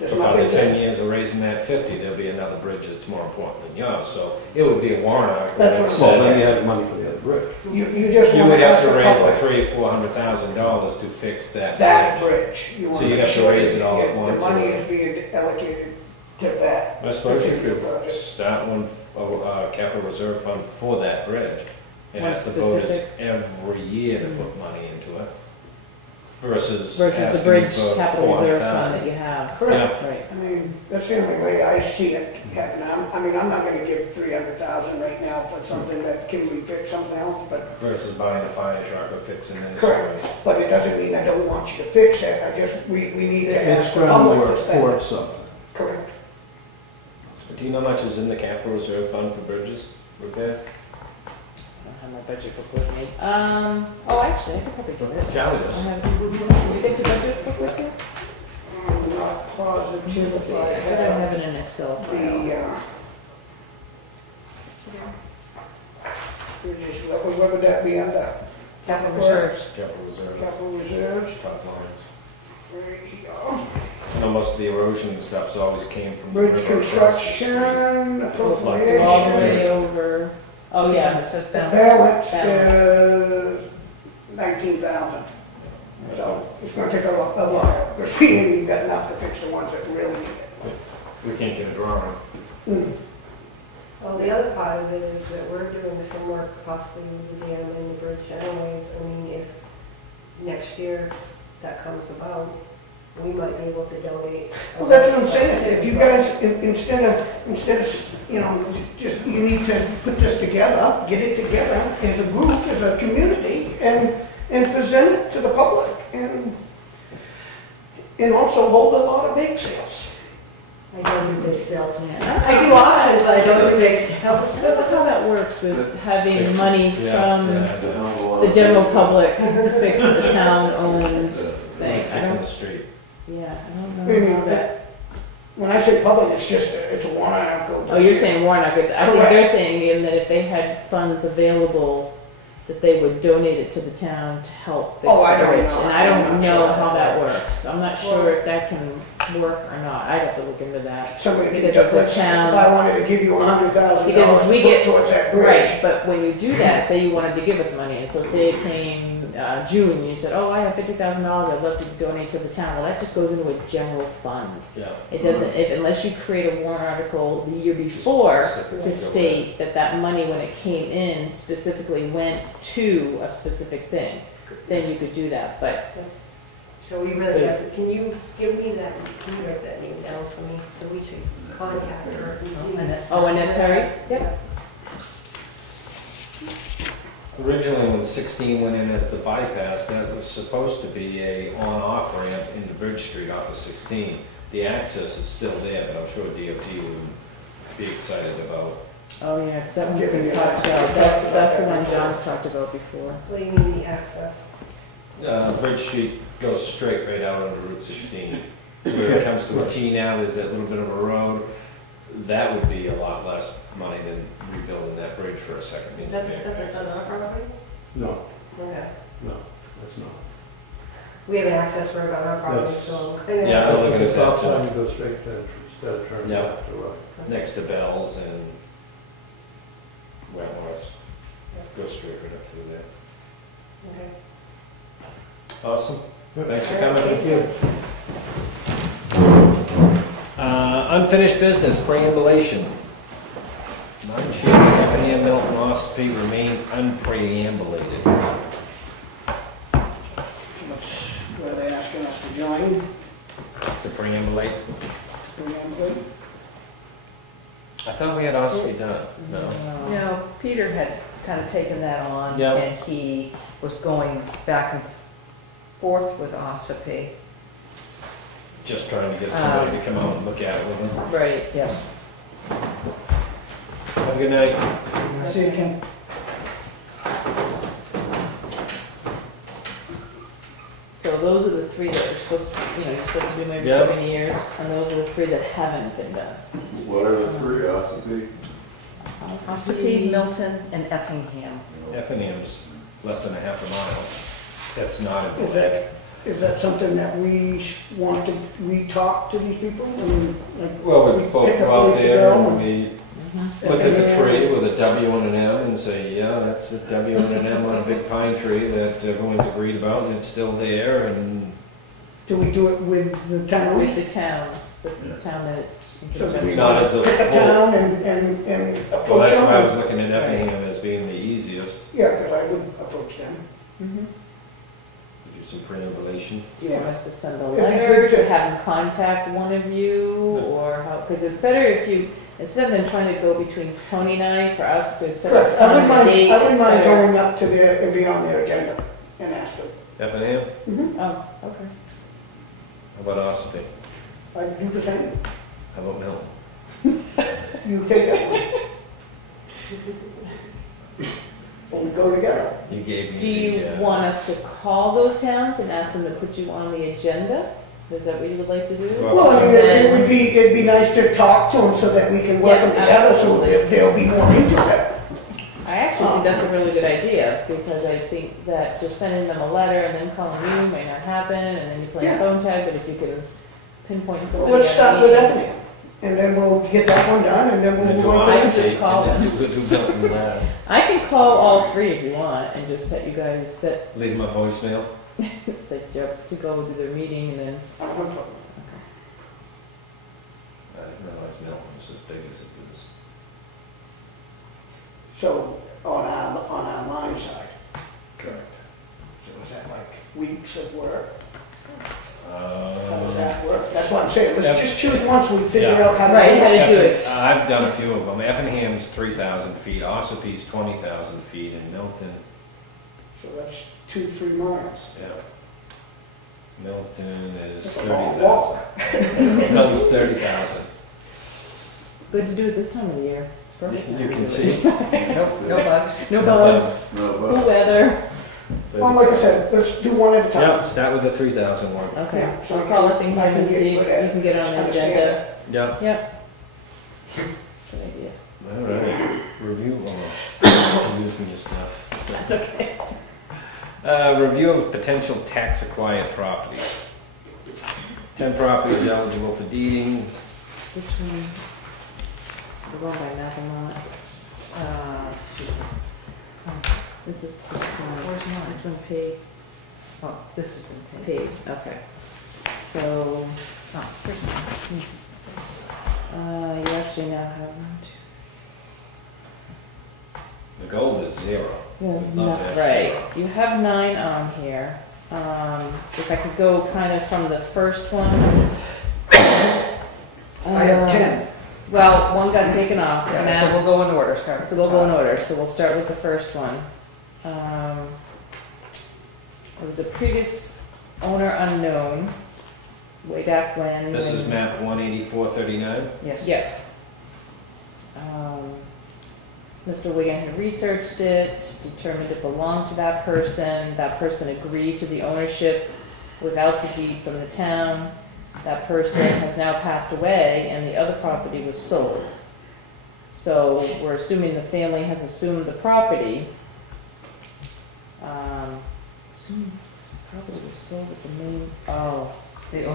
there's For about nothing the 10 to. years of raising that 50, there'll be another bridge that's more important than yours. So it would be a warrant article. That's that what I'm Well, said then you have money for the other bridge. You just You wanna would have ask to the raise the public, $300,000 or $400,000 to fix that that bridge. bridge. You wanna So you make have to sure raise it that all you at get- once, The money or- is being allocated to that. I suppose you particular could project. start one, capital reserve fund for that bridge. And One ask the voters specific- every year to put money into it. Versus Versus the asking bridge for capital reserve fund that 400,000. you have. Correct. Right. I mean, that's the only way I see it happening. I'm not gonna give 300,000 right now for something that can be fixed something else, but, Versus buying a fire truck or fixing this. correct. But it doesn't mean I don't want you to fix it, we need to It's ask the public to groundwork spend. towards something. Correct. Do you know how much is in the capital reserve fund for bridges repair? I don't have my budget book with me. Oh, actually, I could probably get it. Charlie I does. have, you get your budget book with you? I'm not positive Let's see, if I I thought I have have it in Excel file. the, what would that be under? Capital Reserves. reserves. Capital reserve, Capital reserves, top lines. right here. I know most of the erosion and stuff's always came from the Bridge river across the street. construction, All the appropriation. way over, oh yeah, it says The balance. balance is 19,000. So it's gonna take a while, because we ain't even got enough to fix the ones that really need it. We can't get a drawing. well, the other part of it is that we're doing some work possibly with the dam and the bridge anyways. I mean, if next year that comes about, we might be able to donate. Well, that's what I'm saying, if you guys, instead of, you know, just, you need to put this together, get it together as a group, as a community, and present it to the public, and also hold a lot of bake sales. I don't do big sales. Yeah. I do auctions, but I don't do big sales. I don't know how that works with having money from Yeah, the general public to fix the town-owned thing. I fixing the don't, street. yeah, I don't know how that, When I say public, it's a warrant article. oh, you're saying Warren, I think Correct. they're thinking that if they had funds available, that they would donate it to the town to help fix Oh, I the don't bridge. know. And I I'm don't not know sure how how that that works. I'm not sure if that can work or not? I'd have to look into that. Somebody could, Because it's a if town. I wanted to give you $100,000 Because to we put get- towards that bridge. Right, but when you do that, say you wanted to give us money, and so say it came June, and you said, oh, I have $50,000, I'd love to donate to the town, well, that just goes into a general fund. Yeah. It doesn't, unless you create a warrant article the year before to state that that money, when it came in, specifically went to a specific thing, then you could do that, but So we really have to, can you give me that, can you write that name down for me, so we should contact her and see. Annette Perry? Yep. Originally, when 16 went in as the bypass, that was supposed to be a on-off ramp into Bridge Street off of 16. The access is still there, but I'm sure DOT would be excited about. Oh, yeah, 'cause that one's been talked about, that's the one John's talked about before. What do you mean the access? Bridge Street goes straight right out onto Route 16. Where it comes to a T now, there's that little bit of a road. That would be a lot less money than rebuilding that bridge for a second means of That's on access. our property? No, Okay. no, that's not. We have an access road on our property, Yes. so. I know- Yeah, I'm looking at that Stop too. sign, you go straight to, instead of turning Yeah. left or right. Next to Bell's and Wentworth. Go straight right up through there. Okay. Awesome. Thanks for All right, coming. thank you. Unfinished business, preambulation. Non-chief F&M Milton Ospey remain unpreambulated. What are they asking us to join? To preambulate? Preambly? I thought we had Ospey done. No? No, Peter had kind of taken that on, Yeah. and he was going back and forth with Ossipee. Just trying to get somebody to come out and look at it with them. Right. Yes. Have a good night. I see it, Kim. So those are the three that are supposed to, you're supposed to do maybe Yeah. so many years, and those are the three that haven't been done. What are the three, Ossipee? Ossipee, Milton, and Effingham. F&M's less than a half a mile. That's not in Is that, is that something that we want to, we talk to these people? And like, Well, we we both pick a go out place to there go and and- we look at the tree with a W and an M and say, yeah, that's a W and an M on a big pine tree that everyone's agreed about, and it's still there, and Do we do it with the town? With the town that it's. in So do we conjunction Not want as to a pick a full- town and well, approach that's why I was them? looking at Effingham as being the easiest. Yeah, because I would approach them. Mhm. Do some preambulation. Do you want us to send a It'd be letter, good to- to have them contact one of you, or how, because it's better if you, instead of them trying to go between Tony and I, for us to set up Correct. time and a date. I wouldn't it's mind better- going up to their, and be on their agenda and ask them. Effingham? Oh, okay. How about Ospey? I'd do the same. How about Milton? You take that one. Or we go together. You gave me Do you the, want us to call those towns and ask them to put you on the agenda? Is that what you would like to do? Well, Well, I mean, then- it'd be nice to talk to them so that we can work Yeah, them together, so they'll be more into it. I actually think that's a really good idea, because I think that just sending them a letter and then calling you might not happen, and then you play Yeah. phone tag, but if you could pinpoint Well, somebody. let's at a start with meeting- Effingham, and then we'll get that one done, and then we'll And move do on I to can Ospey, just call and them. then do Milton last. I can call all three if you want, and just set you guys, Leave my voicemail. set you up to go to their meeting, and then, No problem. I didn't realize Milton was as big as it is. So, on our mine side, Correct. so is that like weeks of work? How Uh, does that work? That's what I'm saying, Yep. let's just choose one so we figure Yeah. out how to. Right, do how it. to do it. I've done a few of them. Effingham's 3,000 feet, Ossipe's 20,000 feet, and Milton, So that's 2-3 miles. yeah. Milton is That's a long 30,000. walk. Milton's 30,000. good to do it this time of the year. It's perfect. You can see. No bugs. No bugs, No, cool but weather. Well, like I said, let's do one at a time. Yeah, start with the 3,000 one. Okay, Yeah, so so I'll call Effingham I can and get see if with it. you can get on the Understand agenda. Yeah. Yep. Good idea. All right. Review, I'm losing your stuff. That's okay. Review of potential tax acquired properties. 10 properties eligible for deeding. Which one? We're going by map and lot. This is one. Where's mine? Which one paid? Oh, this has been paid. Paid, okay. So, Oh, here's mine. you actually now have one, two. The goal is 0. Yeah, We'd love to have right. 0. You have 9 on here. If I could go kind of from the first one. I have 10. Well, one got taken off. Yeah, Matt- so we'll go in order, sorry. So we'll go in order, so we'll start with the first one. It was a previous owner unknown, way back when. This is map 18439. Yes. Yeah. Mr. Wigan had researched it, determined it belonged to that person agreed to the ownership without the deed from the town. That person has now passed away and the other property was sold. So we're assuming the family has assumed the property. Assuming this property was sold at the main,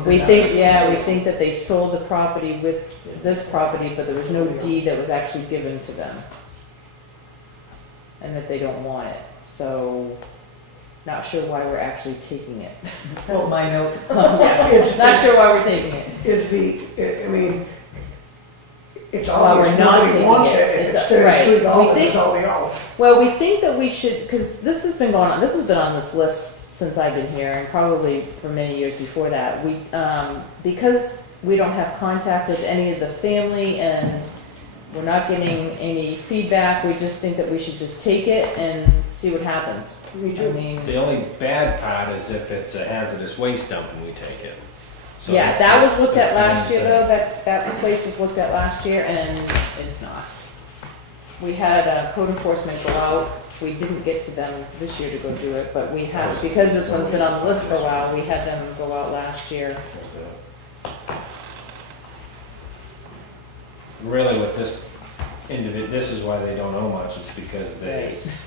we think that they sold the property with this property, but there was no deed that was actually given to them. And that they don't want it, so not sure why we're actually taking it. That's my note. Yeah, not sure why we're taking it. Is I mean, it's Well, obvious we're not nobody taking wants it. it, if it's Right. We $33, think- it's all we owe. Well, we think that we should, because this has been going on, this has been on this list since I've been here, and probably for many years before that. We, because we don't have contact with any of the family and we're not getting any feedback, we just think that we should just take it and see what happens. Me I too. mean, The only bad part is if it's a hazardous waste dump and we take it. So yeah, that's- that was looked that's at the main last year thing. though, that place was looked at last year and it's not. We had code enforcement go out, we didn't get to them this year to go do it, but we have, because this one's been on the list for a while, we had them go out last year. Really with this this is why they don't owe much, it's because they, It's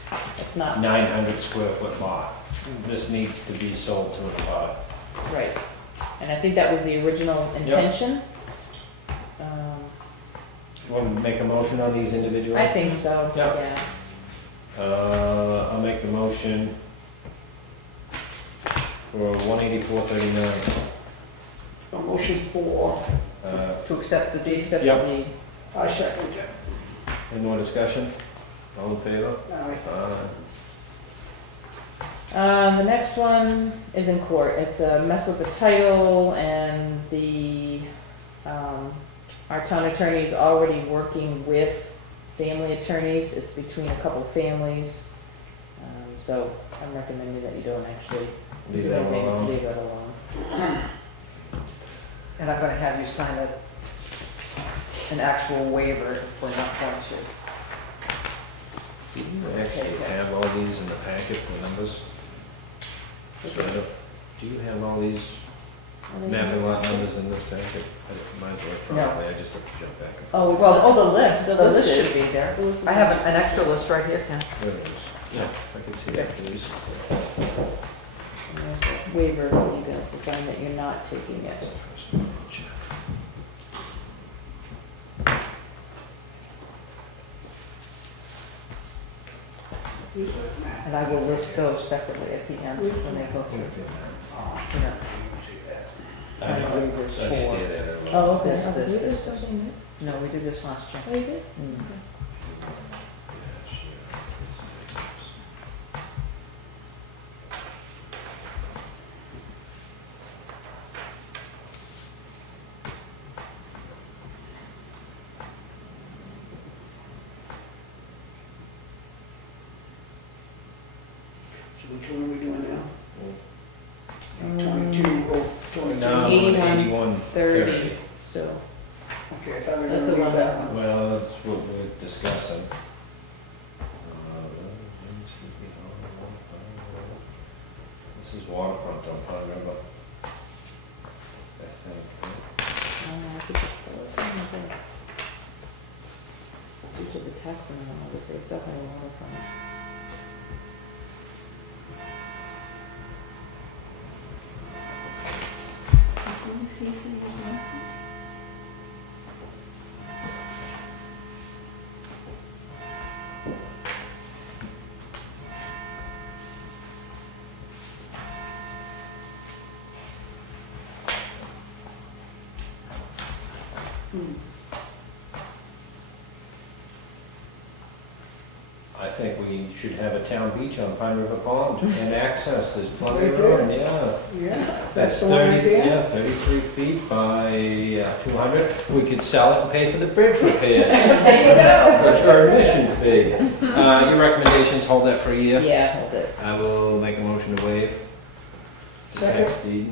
not, 900 square foot lot. This needs to be sold to a lot. right, and I think that was the original intention. You want to make a motion on these individually? I think so, Yep. yeah. I'll make the motion for 18439. A motion for, To accept the deed. Accept the Yep. deed. I second it. Any more discussion? All in favor? The next one is in court. It's a mess with the title and our town attorney is already working with family attorneys. It's between a couple families. So I'm recommending that you don't actually Leave that one alone. Leave that alone. And I'm gonna have you sign an actual waiver if we're not going to. Do you actually have all these in the packet, the numbers? Do you have all these mapping lot numbers in this packet? Mine's electronically, I just have to jump back. And Oh, it's Well, not- oh, the list is- should be there. the list is I have not- an extra list right here, Ken. There it is. Yeah, I can see that, please. And there's a waiver for you guys to sign that you're not taking it. And I will list those separately at the end when they go through. Yeah. I Sign waivers see for, that. Oh, okay. This, Oh, this, we did this. something new? no, we did this last year. Oh, you did? Mm. So which one are we doing now? 22, No, I'm on 8130. Still. Okay, I thought we were That's going the to one leave that one. Well, that's what we're discussing. This is waterfront on Pond River. I think. I could just pull it. Oh, this. Due to the tax amount, I would say definitely waterfront. Let me see I think we should have a town beach on Pine River Pond and access, there's plenty of Right there. room, yeah. Yeah, that's the one right 30 there? Yeah, 33 feet by 200. We could sell it and pay for the bridge repairs. There you go. Which are admission fee. Your recommendations, hold that for a year? Yeah, hold it. I will make a motion to waive the Second. tax deed.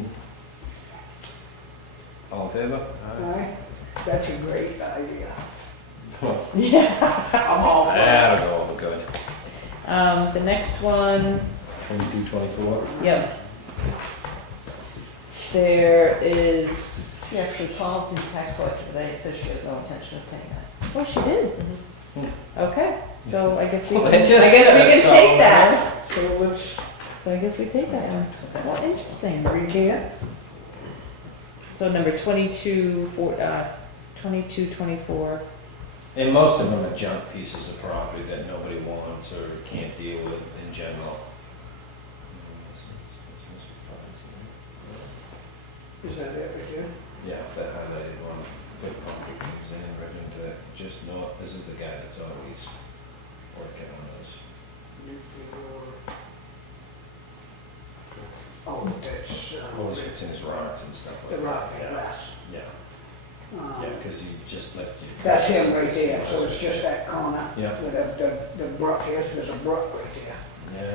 All in favor? Aye. That's a great idea. Well, I'm all for it. that'll go over good. The next one, 2224. yep. There is, She actually called the tax collector today and said she has no intention of paying that. oh, she did? Okay, so I guess we Well, can, it just said take so. that. So let's, So I guess we take that one. Well, interesting. recant. So number 2224. And most of them are junk pieces of property that nobody wants or can't deal with in general. Is that it right there? Yeah, that highlighted one, big property comes in, right into it, just north, this is the guy that's always working on this. Oh, that's, Always fixing his rocks and stuff the like rock that. and glass. Yeah, Um, yeah, because you just let you. That's him right there, so it's just that corner. Yeah. Where the brook is, there's a brook right there.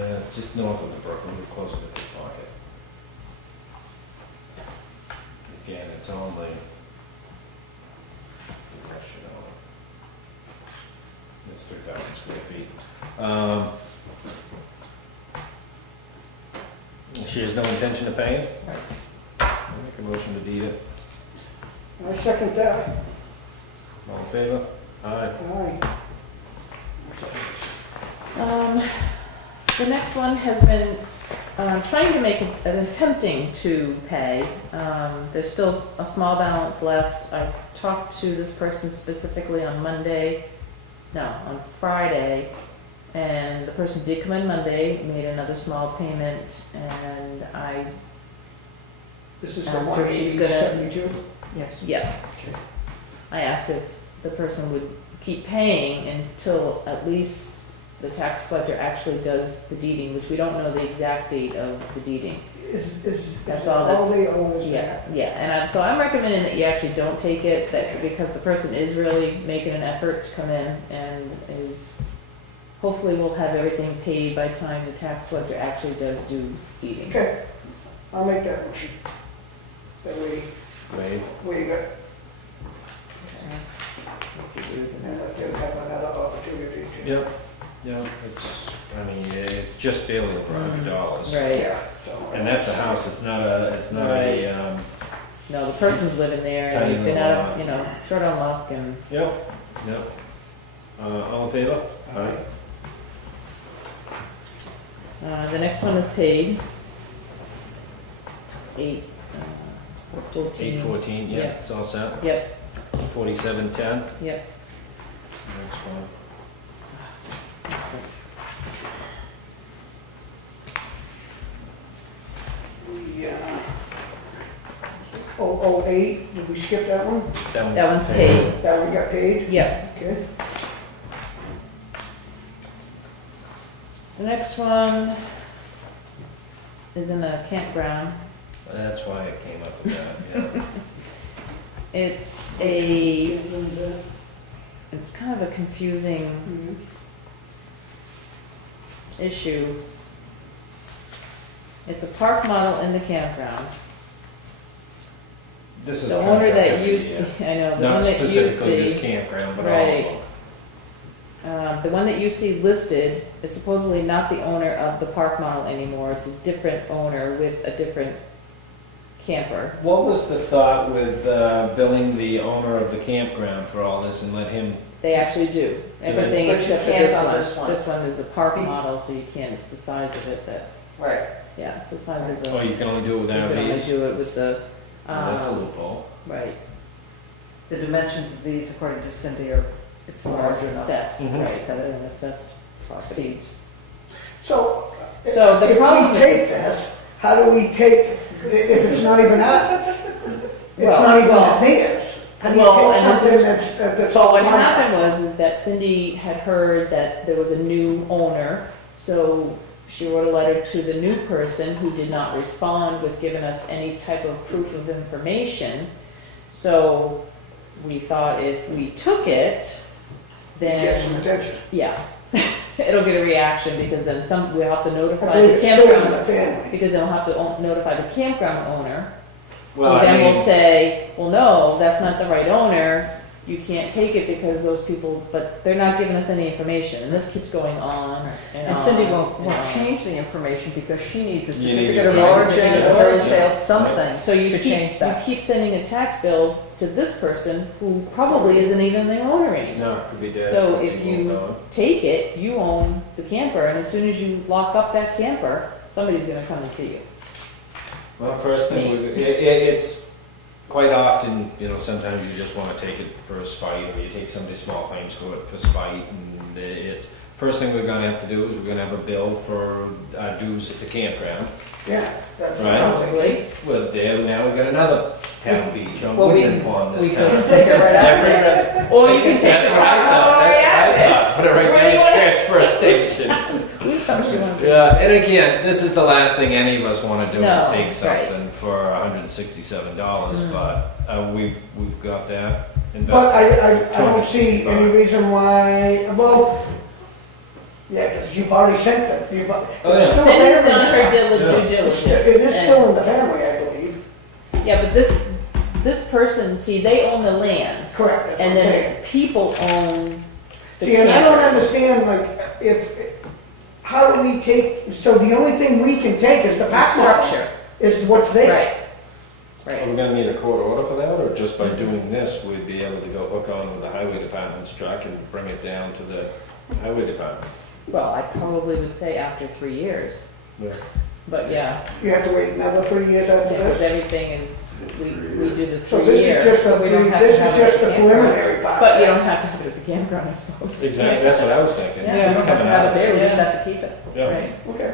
Yeah, it's just north of the brook, a little closer to the pocket. Again, it's only, it's 3,000 square feet. She has no intention of paying? I'll make a motion to deed it. I second that. All in favor? Aye. Aye. The next one has been trying to make an attempting to pay. There's still a small balance left. I talked to this person specifically on Friday, and the person did come in Monday, made another small payment, and I, This is the Asked her one if she's eighty gonna- 72? Yes. yeah, I asked if the person would keep paying until at least the tax collector actually does the deeding, which we don't know the exact date of the deeding. Is That's that all all that's- they own is Yeah, that? yeah, and so I'm recommending that you actually don't take it, that, because the person is really making an effort to come in and is, hopefully we'll have everything paid by the time the tax collector actually does do deeding. Okay, I'll make that motion. That way, Wade? we got, If you do, then and let them have another opportunity to. Yep. Yeah, it's, I mean, it's just barely over $100. Right. Yeah, so. And that's a house, it's not a, No, the person's living there, and Tiny they've been little out of, lot. you know, short on luck, and yep, yep. All in favor? Aye. the next one is paid. 14. 814, yeah, Yeah. it's all set. Yep, 4710, yep. next one. Yeah. 008, did we skip that one? That one's paid. That one got paid? Yep. Okay. The next one is in a campground. That's why it came up with that, yeah. It's it's kind of a confusing Mhm. issue. It's a park model in the campground. This is. The comes owner up that every you year. see, I know, the Not one that you specifically this see, campground, but all of Right. them. the one that you see listed is supposedly not the owner of the park model anymore. It's a different owner with a different camper. What was the thought with billing the owner of the campground for all this and let him, They actually do, everything But you except for can't this on one. this one. This one is a park model, so you can't, it's the size of it that, Right. yeah, it's the size of the. oh, you can only do it with You can only RVs? do it with the That's a loophole. Right. The dimensions of these, according to Cindy, are, it's large enough. Assessed, Mhm. right, that are an assessed property. Seats. So, So the if problem we with take this- this, how do we take, if it's not even ours? It's not even theirs. How do you Well, take and this something is- that's So all what mine? happened was, is that Cindy had heard that there was a new owner, so she wrote a letter to the new person who did not respond with giving us any type of proof of information. So we thought if we took it, Get some then, attention. yeah, it'll get a reaction, because then we'll have to I notify believe the it's still in the campground, family. because then we'll have to notify the campground owner. Well, Then I we'll mean, say, well, no, that's not the right owner, you can't take it because those people, but they're not giving us any information, and this keeps going on and And on. Cindy won't and on. change the information because she needs a You need certificate of a origin, certificate of or origin. sale, something So you to change keep that. sending a tax bill to this person who probably isn't even the owner anymore. no, it could be dead. So Could if be you moved on. take it, you own the camper, and as soon as you lock up that camper, somebody's gonna come and see you. Well, first thing, it's quite often, sometimes you just want to take it for a spite, or you take somebody's small claims court for spite, and it's, first thing we're gonna have to do is we're gonna have a bill for our dues at the campground. Yeah, that's what Right. I'm thinking. Probably. Well, there, now we got another town beach on Well, we Woodland Pond we this can time. take it right Every out. resident- Or you can take That's it what I right thought, right that's at what I thought, put it right Where down do the you transfer station. Who's comes you want to? Yeah, and again, this is the last thing any of us want to do, is No, take right. something for $167, but we've got that invested. But I don't see any $265. reason why, well, yeah, because you've already sent them. Oh, It's yeah. still Cindy's family done her now. due Yeah. diligence. It is and- still in the family, I believe. Yeah, but this person, see, they own the land, Correct, that's what and I'm then saying. people own the See, and I don't campers. understand, like, how do we take, so the only thing we can take is the back Structure, is what's there. right, Are right. we gonna need a court order for that, or just by doing this, we'd be able to go hook on with the highway department's truck and bring it down to the highway department? Well, I probably would say after 3 years, Yeah. but yeah, You have to wait another 3 years after because this. everything is, we do the 3 So this year. is just but we don't have to this is have it just at the the campground. preliminary part. But you don't have to have it at the campground, I suppose. Exactly, that's what I was thinking. Yeah, It's we don't have to coming have out. it there, we just Yeah. have to keep it. Yeah. Right. Okay,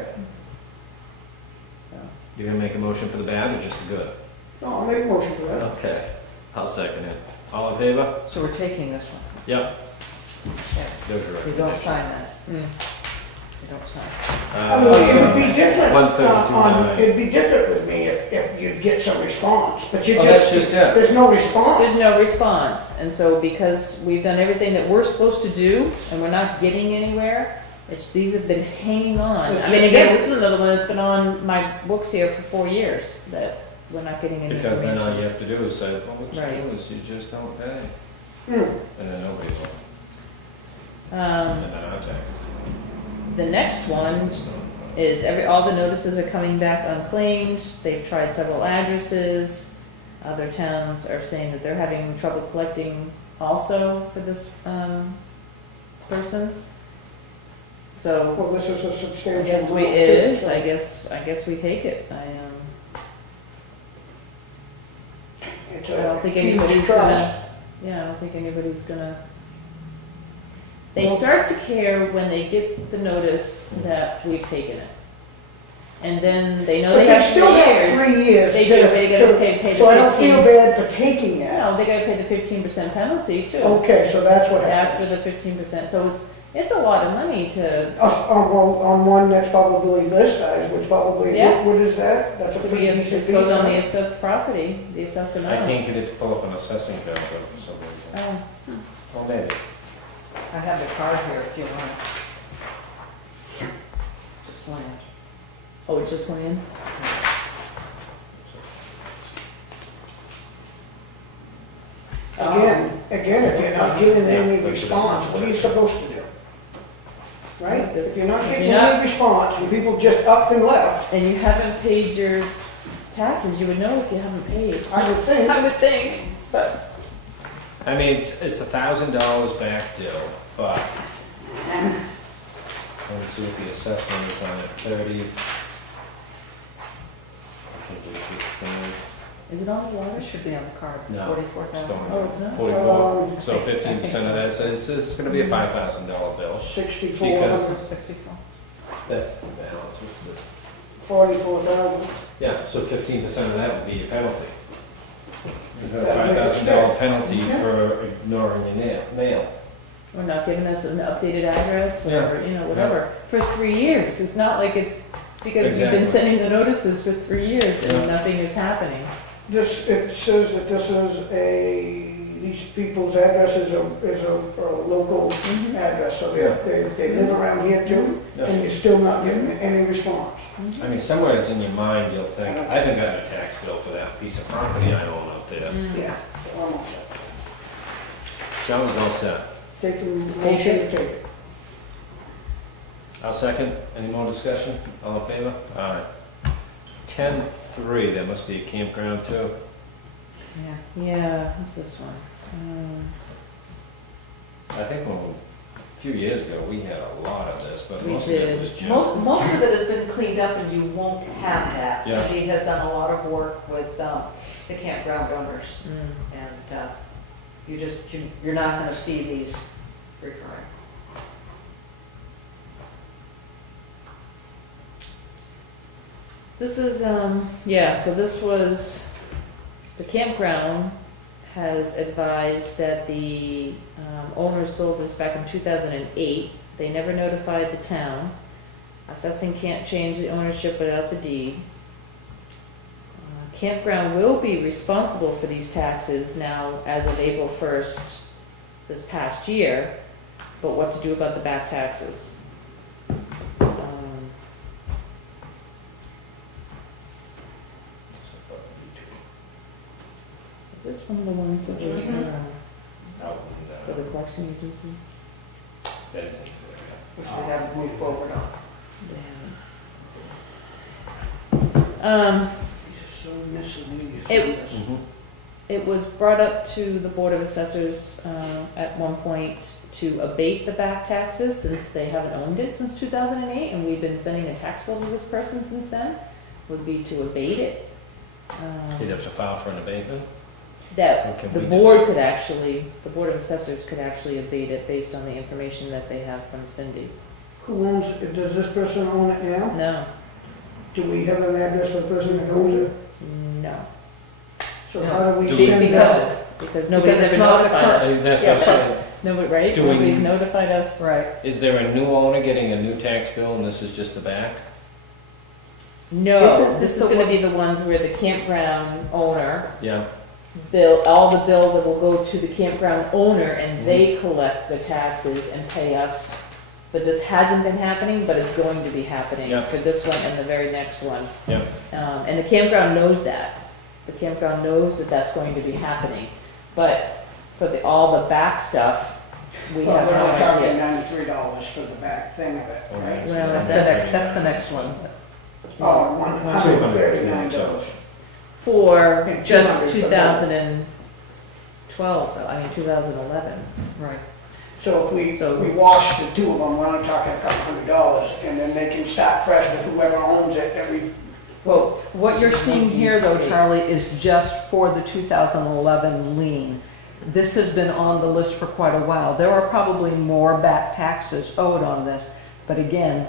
You're gonna make a motion for the bad or just the good? no, I'll make a motion for that. Okay, I'll second it. All in favor? So we're taking this one. Yep. Yeah. There's your You don't recommendation. sign that. Mm. You don't sign. I mean, it would be different, 132.9. it'd be different with me if you'd get some response, but you Oh, that's just it. there's no response. There's no response, and so because we've done everything that we're supposed to do, and we're not getting anywhere, these have been hanging on. It's I mean, just again, that- this is another one that's been on my books here for 4 years, that we're not getting any Because then all you information. have to do is say, well, what you Right. do is you just don't pay. Hmm. And then nobody will. Um, And then our taxes. the next one is all the notices are coming back unclaimed, they've tried several addresses, other towns are saying that they're having trouble collecting also for this, person. So, Well, this is a I substantial. guess amount, it too, is, so- I guess we take it, It's I don't think a huge anybody's trust. gonna, yeah, I don't think anybody's gonna. They start to care when they get the notice that we've taken it. And then they know But they they have still 3 have years. 3 years. They do, they gotta pay So I don't the feel 15. bad for taking it. No, they gotta pay the 15% penalty too. Okay, so that's what That's happens. for the 15%, so it's a lot of money to On one that's probably this size, which probably, Yeah. what is that? That's a be, pretty decent it fee. goes on the size. assessed property, the assessed I amount. can't get it to pull up an assessing bill for some reason. Oh, Well, maybe. I have the card here if you want. Just land. oh, it's just land? Again, if you're not getting any response, what are you supposed to do? Right? If you're not getting You're not- any response, and people just upped and left, And you haven't paid your taxes, you would know if you haven't paid. I would think, I would think, but. I mean, it's $1,000 back due, but let's see what the assessment is on it, 30. I can't believe it's been, Is it on the water? It should be on the card, No, 44,000. Oh, it's not? 44, so 15% of that, so it's gonna be a $5,000 bill. 64, Because- 64. That's the balance, what's the, 44,000. yeah, so 15% of that would be a penalty. You have a $5,000 penalty for ignoring your mail. Or not giving us an updated address, Yeah. or, you know, whatever, for 3 years. It's not like it's, because we've been Exactly. sending the notices for 3 years and Yeah. nothing is happening. This, it says that this is these people's address is a local Mhm. address, so they live around here too, Yeah. and you're still not getting any response. I mean, somewhere in your mind, you'll think, I haven't gotten a tax bill for that piece of property I own out there. Mm. Yeah, so almost. John was all set. Take the motion to take it. I'll second. Any more discussion? All in favor? Aye. 10-3, there must be a campground too. Yeah. Yeah, what's this one? I think a few years ago, we had a lot of this, but We most of it did. was just. Most of it has been cleaned up and you won't have that. Yeah. Cindy has done a lot of work with the campground owners Mm. and you're not gonna see these recurring. This is, yeah, so this was, the campground has advised that the owners sold this back in 2008. They never notified the town. Assessing can't change the ownership without the deed. Campground will be responsible for these taxes now as of April 1st this past year, but what to do about the back taxes? Is this one of the ones which are for the collection agency? Which we haven't moved forward on. It's so miscellaneous. Mhm. It was brought up to the Board of Assessors at one point to abate the back taxes since they haven't owned it since 2008, and we've been sending a tax bill to this person since then, would be to abate it. You'd have to file for an abatement? That What can the we do? board could actually, the Board of Assessors could actually abate it based on the information that they have from Cindy. Who owns it? Does this person own it now? No, Do we have an address for the person that owns it? no, So how do we Do send we- that? because nobody's Because it's ever not the notified current- us. That's what I'm Yes. saying. Nobody, right? Do we- Nobody's notified us. Right. Is there a new owner getting a new tax bill and this is just the back? No, Isn't this this is the gonna one- be the ones where the campground owner Yeah. bill, all the bill that will go to the campground owner and they collect the taxes and pay us. But this hasn't been happening, but it's going to be happening Yeah. for this one and the very next one. Yeah. And the campground knows that. The campground knows that that's going to be happening. But for all the back stuff, we Well, have we're no only talking idea. $93 for the back thing of it, Okay. right? Well, That's the next one. Oh, $139. For And just 200 for 2012, I mean 2011. Right. So if we So- wash the two of them, we're only talking a couple $100, and then they can start fresh with whoever owns it every, Well, what you're seeing here though, Charlie, is just for the 2011 lien. This has been on the list for quite a while. There are probably more back taxes owed on this, but again,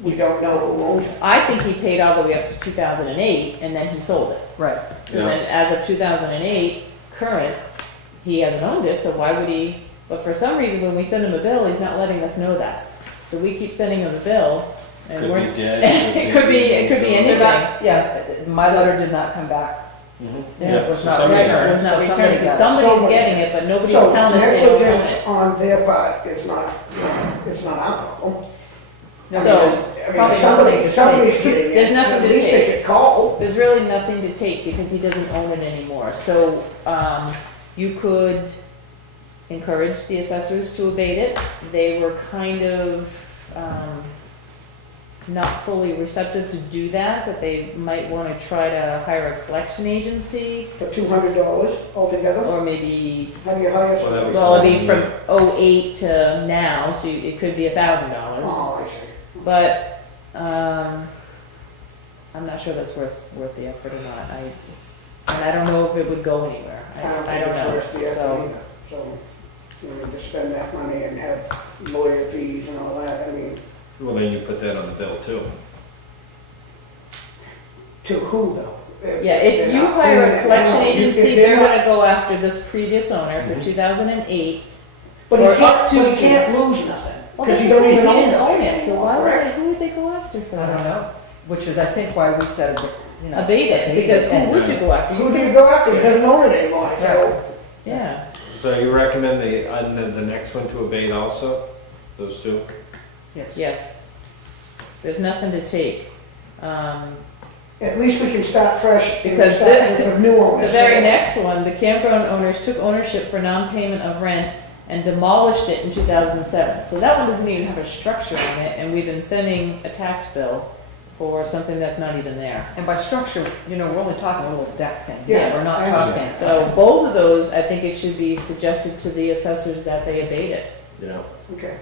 we don't know who owns it. I think he paid all the way up to 2008 and then he sold it. right. So Yeah. then as of 2008, current, he hasn't owned it, so why would he? But for some reason, when we send him a bill, he's not letting us know that. So we keep sending him a bill and Could we're. be dead. It could be anything. They're not- Yeah, my letter did not come back. Mhm. Yeah, it was so not somebody- returned. It was not So returned, somebody so got it. somebody's Somebody- getting it, but nobody's So telling us they don't own negligence it. on their part is not our problem. So, I probably mean, somebody's nothing to getting it. There's nothing At to least they take. get called. There's really nothing to take because he doesn't own it anymore. So, you could encourage the assessors to abate it. They were kind of, not fully receptive to do that, but they might want to try to hire a collection agency For $200 altogether? or maybe, How do you hire Well, that'd somebody? be well, it'd be from '08 to now, so it could be $1,000. Oh, I see. But, I'm not sure that's worth the effort or not. And I don't know if it would go anywhere. I don't think it's know. worth the effort So, either. So, you know, to spend that money and have lawyer fees and all that, I mean, Well, then you put that on the bill too. to who though? yeah, if you hire a collection agency, they're gonna go after this previous owner for 2008. But or he up to- can't lose nothing, Well, because that's you the don't thing, even he own didn't own it. it, so why would Correct. who would they go after for I that? don't know, which is, I think, why we said, you know. Abate it, because who would you go after? Who do you go after? He doesn't own it anymore, so. Yeah, So you recommend the next one to abate also? Those two? Yes. yes. There's nothing to take. At least we can start fresh and Because start with the new The owners. very next one, the campground owners took ownership for non-payment of rent and demolished it in 2007. So that one doesn't even have a structure on it, and we've been sending a tax bill for something that's not even there. And by structure, you know, we're only talking a little deck thing. Yeah, We're not I talking. So both of those, I think it should be suggested to the assessors that they abate it. Yeah. Okay.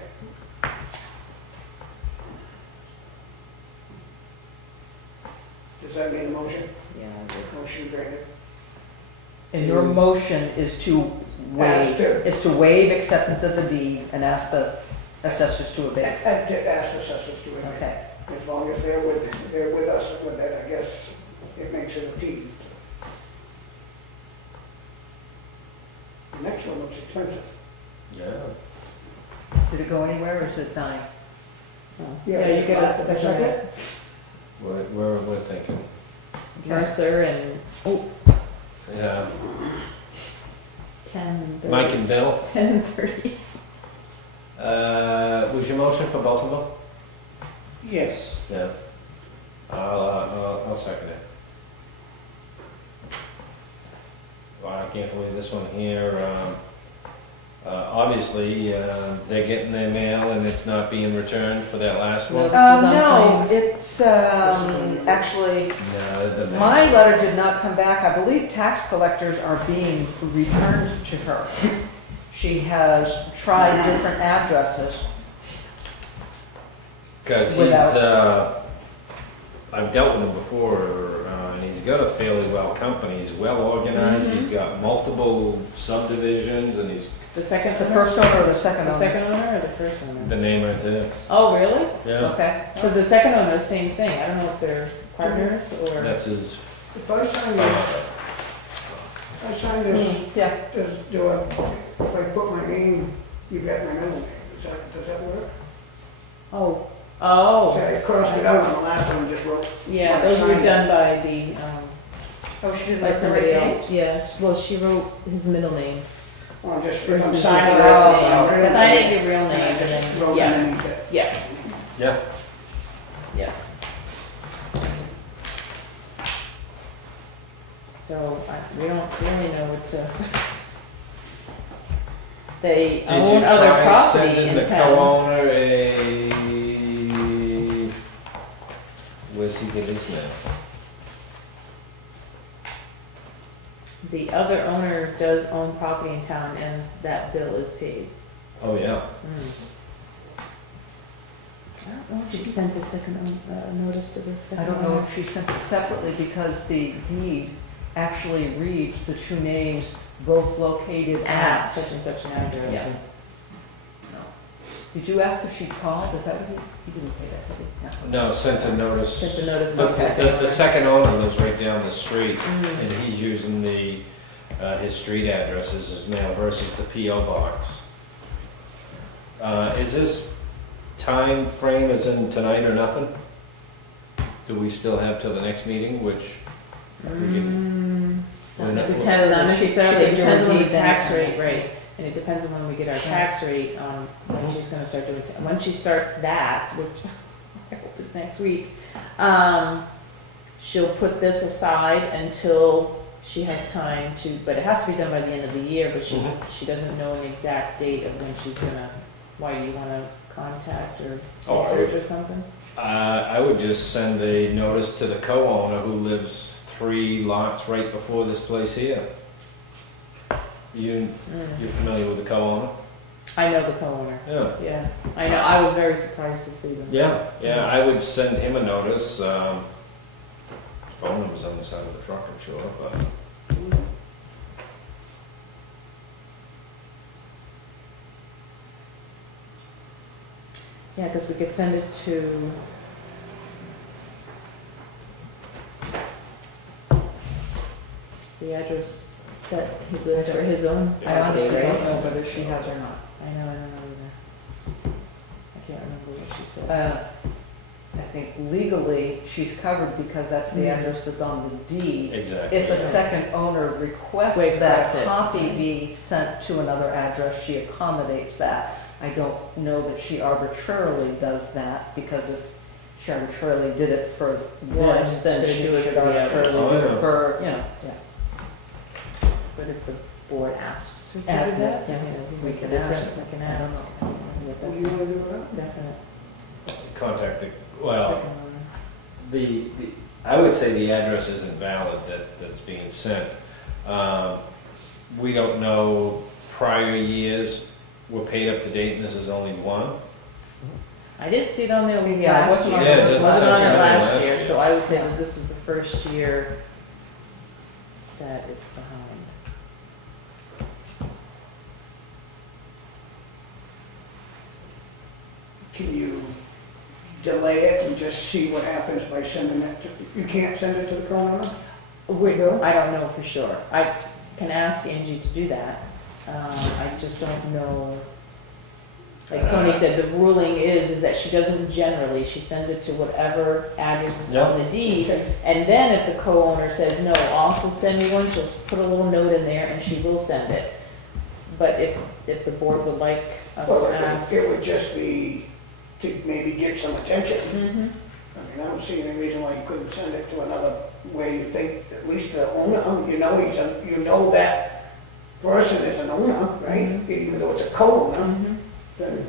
Does that mean a motion? Yeah. Motion granted. And your motion is to Ask waive acceptance of the deed and ask the assessors to abate. To ask the assessors to abate. Okay. As long as they're with us with it, I guess it makes it a deed. The next one looks expensive. Yeah. Did it go anywhere or is it dying? Yeah, you get a second. second. We're thinking. Mercer and, Yeah. 10, Mike and Bill, 10 and 30. was your motion for both of them? Yes. Yeah. I'll second it. Well, I can't believe this one here. Obviously, they're getting their mail and it's not being returned for that last one. No, it's, actually, No, the next my one. letter did not come back. I believe tax collectors are being returned to her. She has tried different addresses. Because I've dealt with him before, and he's got a fairly well company. He's well organized. He's got multiple subdivisions, and he's The second The owner? first owner or the second The owner? second owner or the first owner? the name right there. Oh, really? Yeah, Okay. Because the second owner, same thing. I don't know if they're partners or. that's his. If I sign this, Yeah. if I put my name, you got my middle name, does that work? Oh, So oh, I crossed it out on the last one, just wrote. yeah, when I those were signed it. done by the, Oh, she didn't by write the somebody right else. Yeah, well, she wrote his middle name. Well, just, if I'm Versus signing his this, first my real name. Sign it name, your real and I name and just then, wrote yeah, underneath it. yeah, Yeah. yeah. So, we don't really know what to. They Did you own other try property sending in the town. co-owner a? Where's he get his mail? The other owner does own property in town and that bill is paid. Oh yeah. I don't know if she sent a second, notice to the second I don't know owner. if she sent it separately because the deed actually reads the two names both located At at. such and such an address. Yeah. Did you ask if she called? Is that what he didn't say that, did he? No. No, sent a notice. Sent a notice. The second owner lives right down the street, Mhm. and he's using his street address as his mail versus the P.O. box. Is this time frame as in tonight or nothing? Do we still have till the next meeting, which we can, we're not- Depends, not necessarily, it She could do depends a on the deed tax anytime. rate, right, and it depends on when we get our tax rate, when she's gonna start doing, when she starts that, which I hope is next week, she'll put this aside until she has time to, but it has to be done by the end of the year, but Mhm. she doesn't know an exact date of when she's gonna, why do you wanna contact or Oh, I research or something? I would just send a notice to the co-owner who lives 3 lots right before this place here. You're familiar with the co-owner? I know the co-owner, Yeah. yeah, I know, I was very surprised to see them. Yeah, I would send him a notice, Phone number's on the side of the truck, I'm sure, but. Yeah, because we could send it to the address that he lists for his own I property, honestly right? don't know whether she has or not. I don't know either. I can't remember what she said. I think legally, she's covered because that's the address that's on the deed. Exactly. If a second owner requests Requests that it. copy be sent to another address, she accommodates that. I don't know that she arbitrarily does that, because if she arbitrarily did it for One, this, then she'd she do it should for the other. arbitrarily do Oh, yeah. it for, you know, yeah. But if the board asks her to do Add that, that, yeah, we we can can ask. ask. We can I don't ask. know. What do you wanna do with that? Definite. Contact the, well, Second owner. the, I would say the address isn't valid that's being sent. We don't know prior years were paid up to date, and this is only one. I didn't see it on there Yeah, it last wasn't year. on Yeah, it It doesn't wasn't say on it anything last last year, year. so I would say that this is the first year that it's behind. Can you delay it and just see what happens by sending it to, you can't send it to the co-owner? I don't know for sure. I can ask Angie to do that. I just don't know. Like Tony said, the ruling is that she doesn't generally, she sends it to whatever address is on the deed. Okay. And then if the co-owner says, no, also send me one, she'll put a little note in there and she will send it. But if the board would like us Well, to ask. it would just be to maybe get some attention. Mhm. I mean, I don't see any reason why you couldn't send it to another way you think, at least the owner, you know that person is an owner, right? Even though it's a co-owner, Mhm. then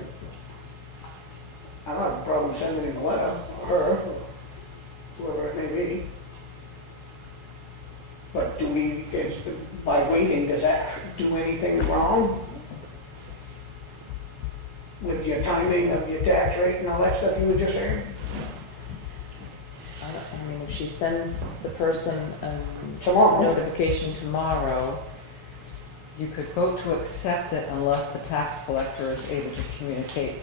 I don't have a problem sending him a letter, or her, or whoever it may be. But by waiting, does that do anything wrong with your timing of your tax rate and all that stuff you were just saying? I mean, if she sends the person Tomorrow. notification tomorrow, You could vote to accept it unless the tax collector is able to communicate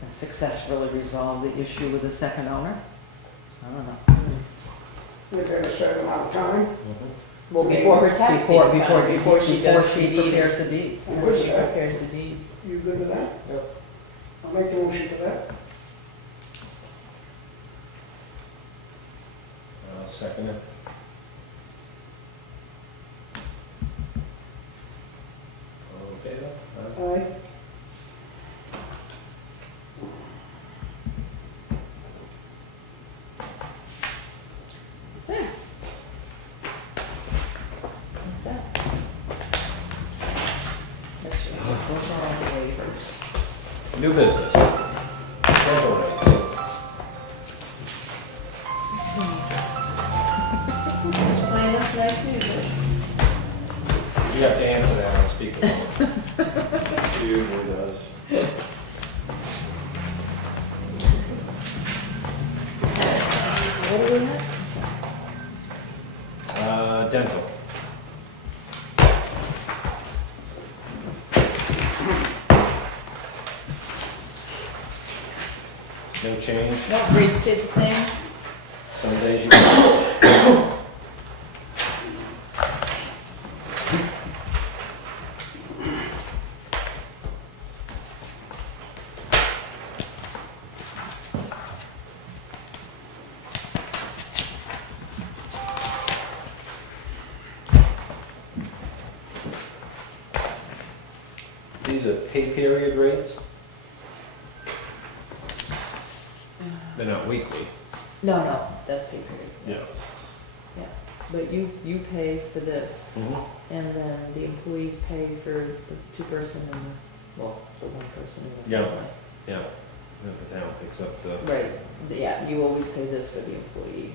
and successfully resolve the issue with the second owner. I don't know. Within a certain amount of time. well, before her tax Before date time, before she does the deed. prepares the deeds. Before she prepares the deeds. You good with that? Yep. I'll make the motion for that. I'll second it. All in favor? Aye. Aye. What's that? Those are all the waivers. New business. Rental rates. Playing us nice music. You have to answer that on speaker. She usually does. What do we have? Dental. No change. No, rates stayed the same? Some days you. These are pay period rates? They're not weekly. No, that's pay period. Yeah. But you pay for this, Mm-hmm. and then the employees pay for the two-person and for one person in the Yeah. family. Yeah. And the town picks up the. Right, yeah, you always pay this for the employee.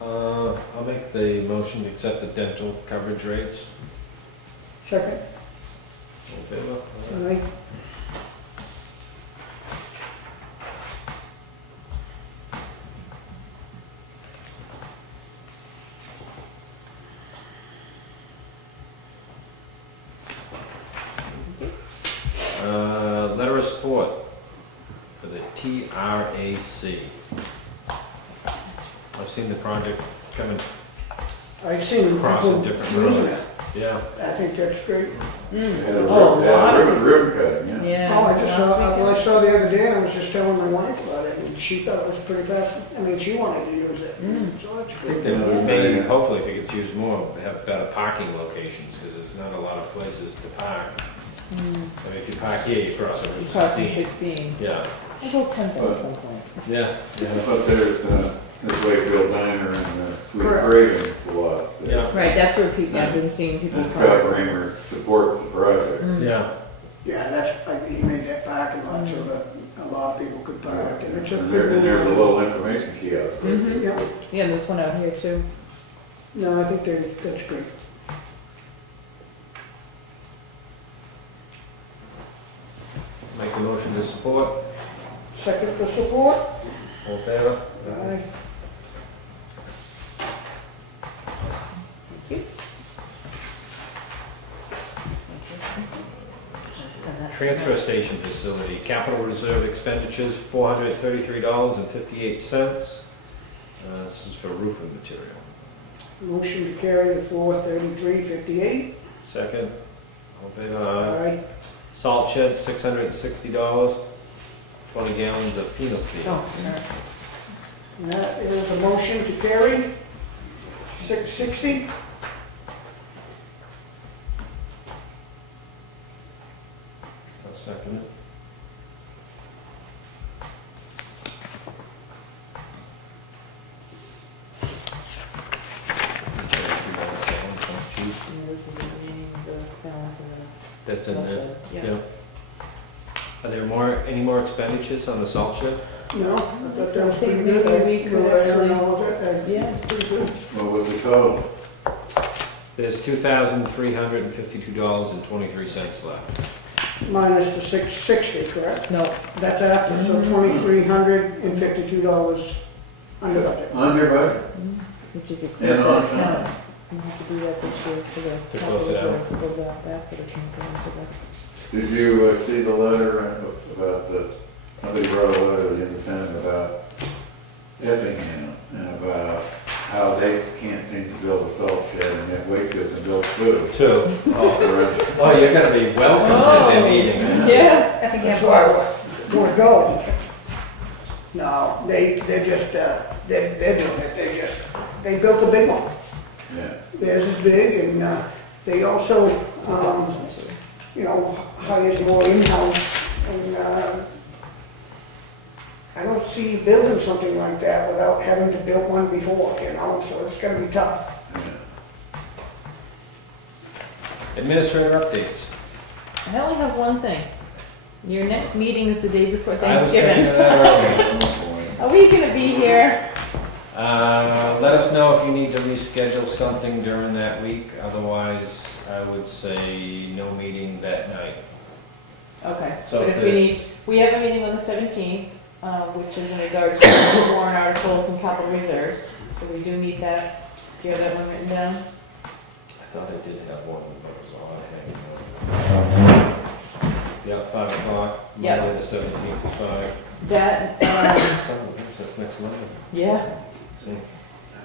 I'll make the motion to accept the dental coverage rates. Second. All in favor? Aye. support for the TRAC. I've seen the project coming I've seen across in people different using roads. it. Yeah. I think that's great. Ribbon cutting, yeah. Yeah. Oh, I just last saw, weekend. I saw the other day, I was just telling my wife about it, and she thought it was pretty fast. I mean, she wanted to use it, so that's I think good. that maybe, hopefully, if it gets used more, have better parking locations, because there's not a lot of places to park. I mean, if you park here, you cross over You Route crossed in 16. 16. Yeah, I'll go 10 at some point. yeah, Yeah, but there's, this Wakefield Diner and Sweet Correct. Cravings lots. there. yeah, Right, that's where people, I've been seeing people And Scott park. Raymer supports the project. yeah. Yeah, that's, he made that parking lot so that a lot of people could park, and it's a And good. there's a little information kiosk. Mhm. Yeah, Yeah, there's one out here too. no, I think that's great. Make a motion to support. Second for support? All in favor? Aye. Thank you. Transfer station facility, capital reserve expenditures, $433.58. This is for roofing material. Motion to carry the floor 3358. Second, all in favor? Aye. Aye. Salt shed, $660, 20 gallons of phenol seal. Oh, sure. And that is a motion to carry 660. I'll second it. And this is the balance and That's the in salt there, shed. yeah. Are there any more expenditures on the salt shed? No, I thought that was I think pretty good. maybe we could actually- All of it, that's Yeah. pretty good. What was the total? There's $2,352.23 left. Minus the 660, correct? No, That's after, so $2,352 under budget. Under budget. which if you Yeah, close no, that it's not. account, you have to do that this year for the. To close it out. To close out that, so it can go into the. Did you see the letter about somebody wrote a letter to the Independent about Effingham and about how they can't seem to build a salt shed and yet Wakefield can build food. Two. Off the road. Oh, you're gonna be welcome at their meeting. Yeah. I think That's why I want to go. No, they're just, they're doing it, they built a big one. Yeah. Theirs is big, and they also, hired more in-house, and I don't see building something like that without having to build one before, so it's gonna be tough. Administrator updates. I only have one thing. Your next meeting is the day before I was Thanksgiving. thinking of that earlier. Are we gonna be here? Let us know if you need to reschedule something during that week, otherwise I would say no meeting that night. Okay, So but if if we there's- need, we have a meeting on the 17th, which is in regards to the warrant articles and capital reserves. So we do need that. Do you have that one written down? I thought I did have one, that was all I had. Yeah, 5 o'clock, Yeah. Monday the 17th, 5. That, That's next Monday. yeah. See?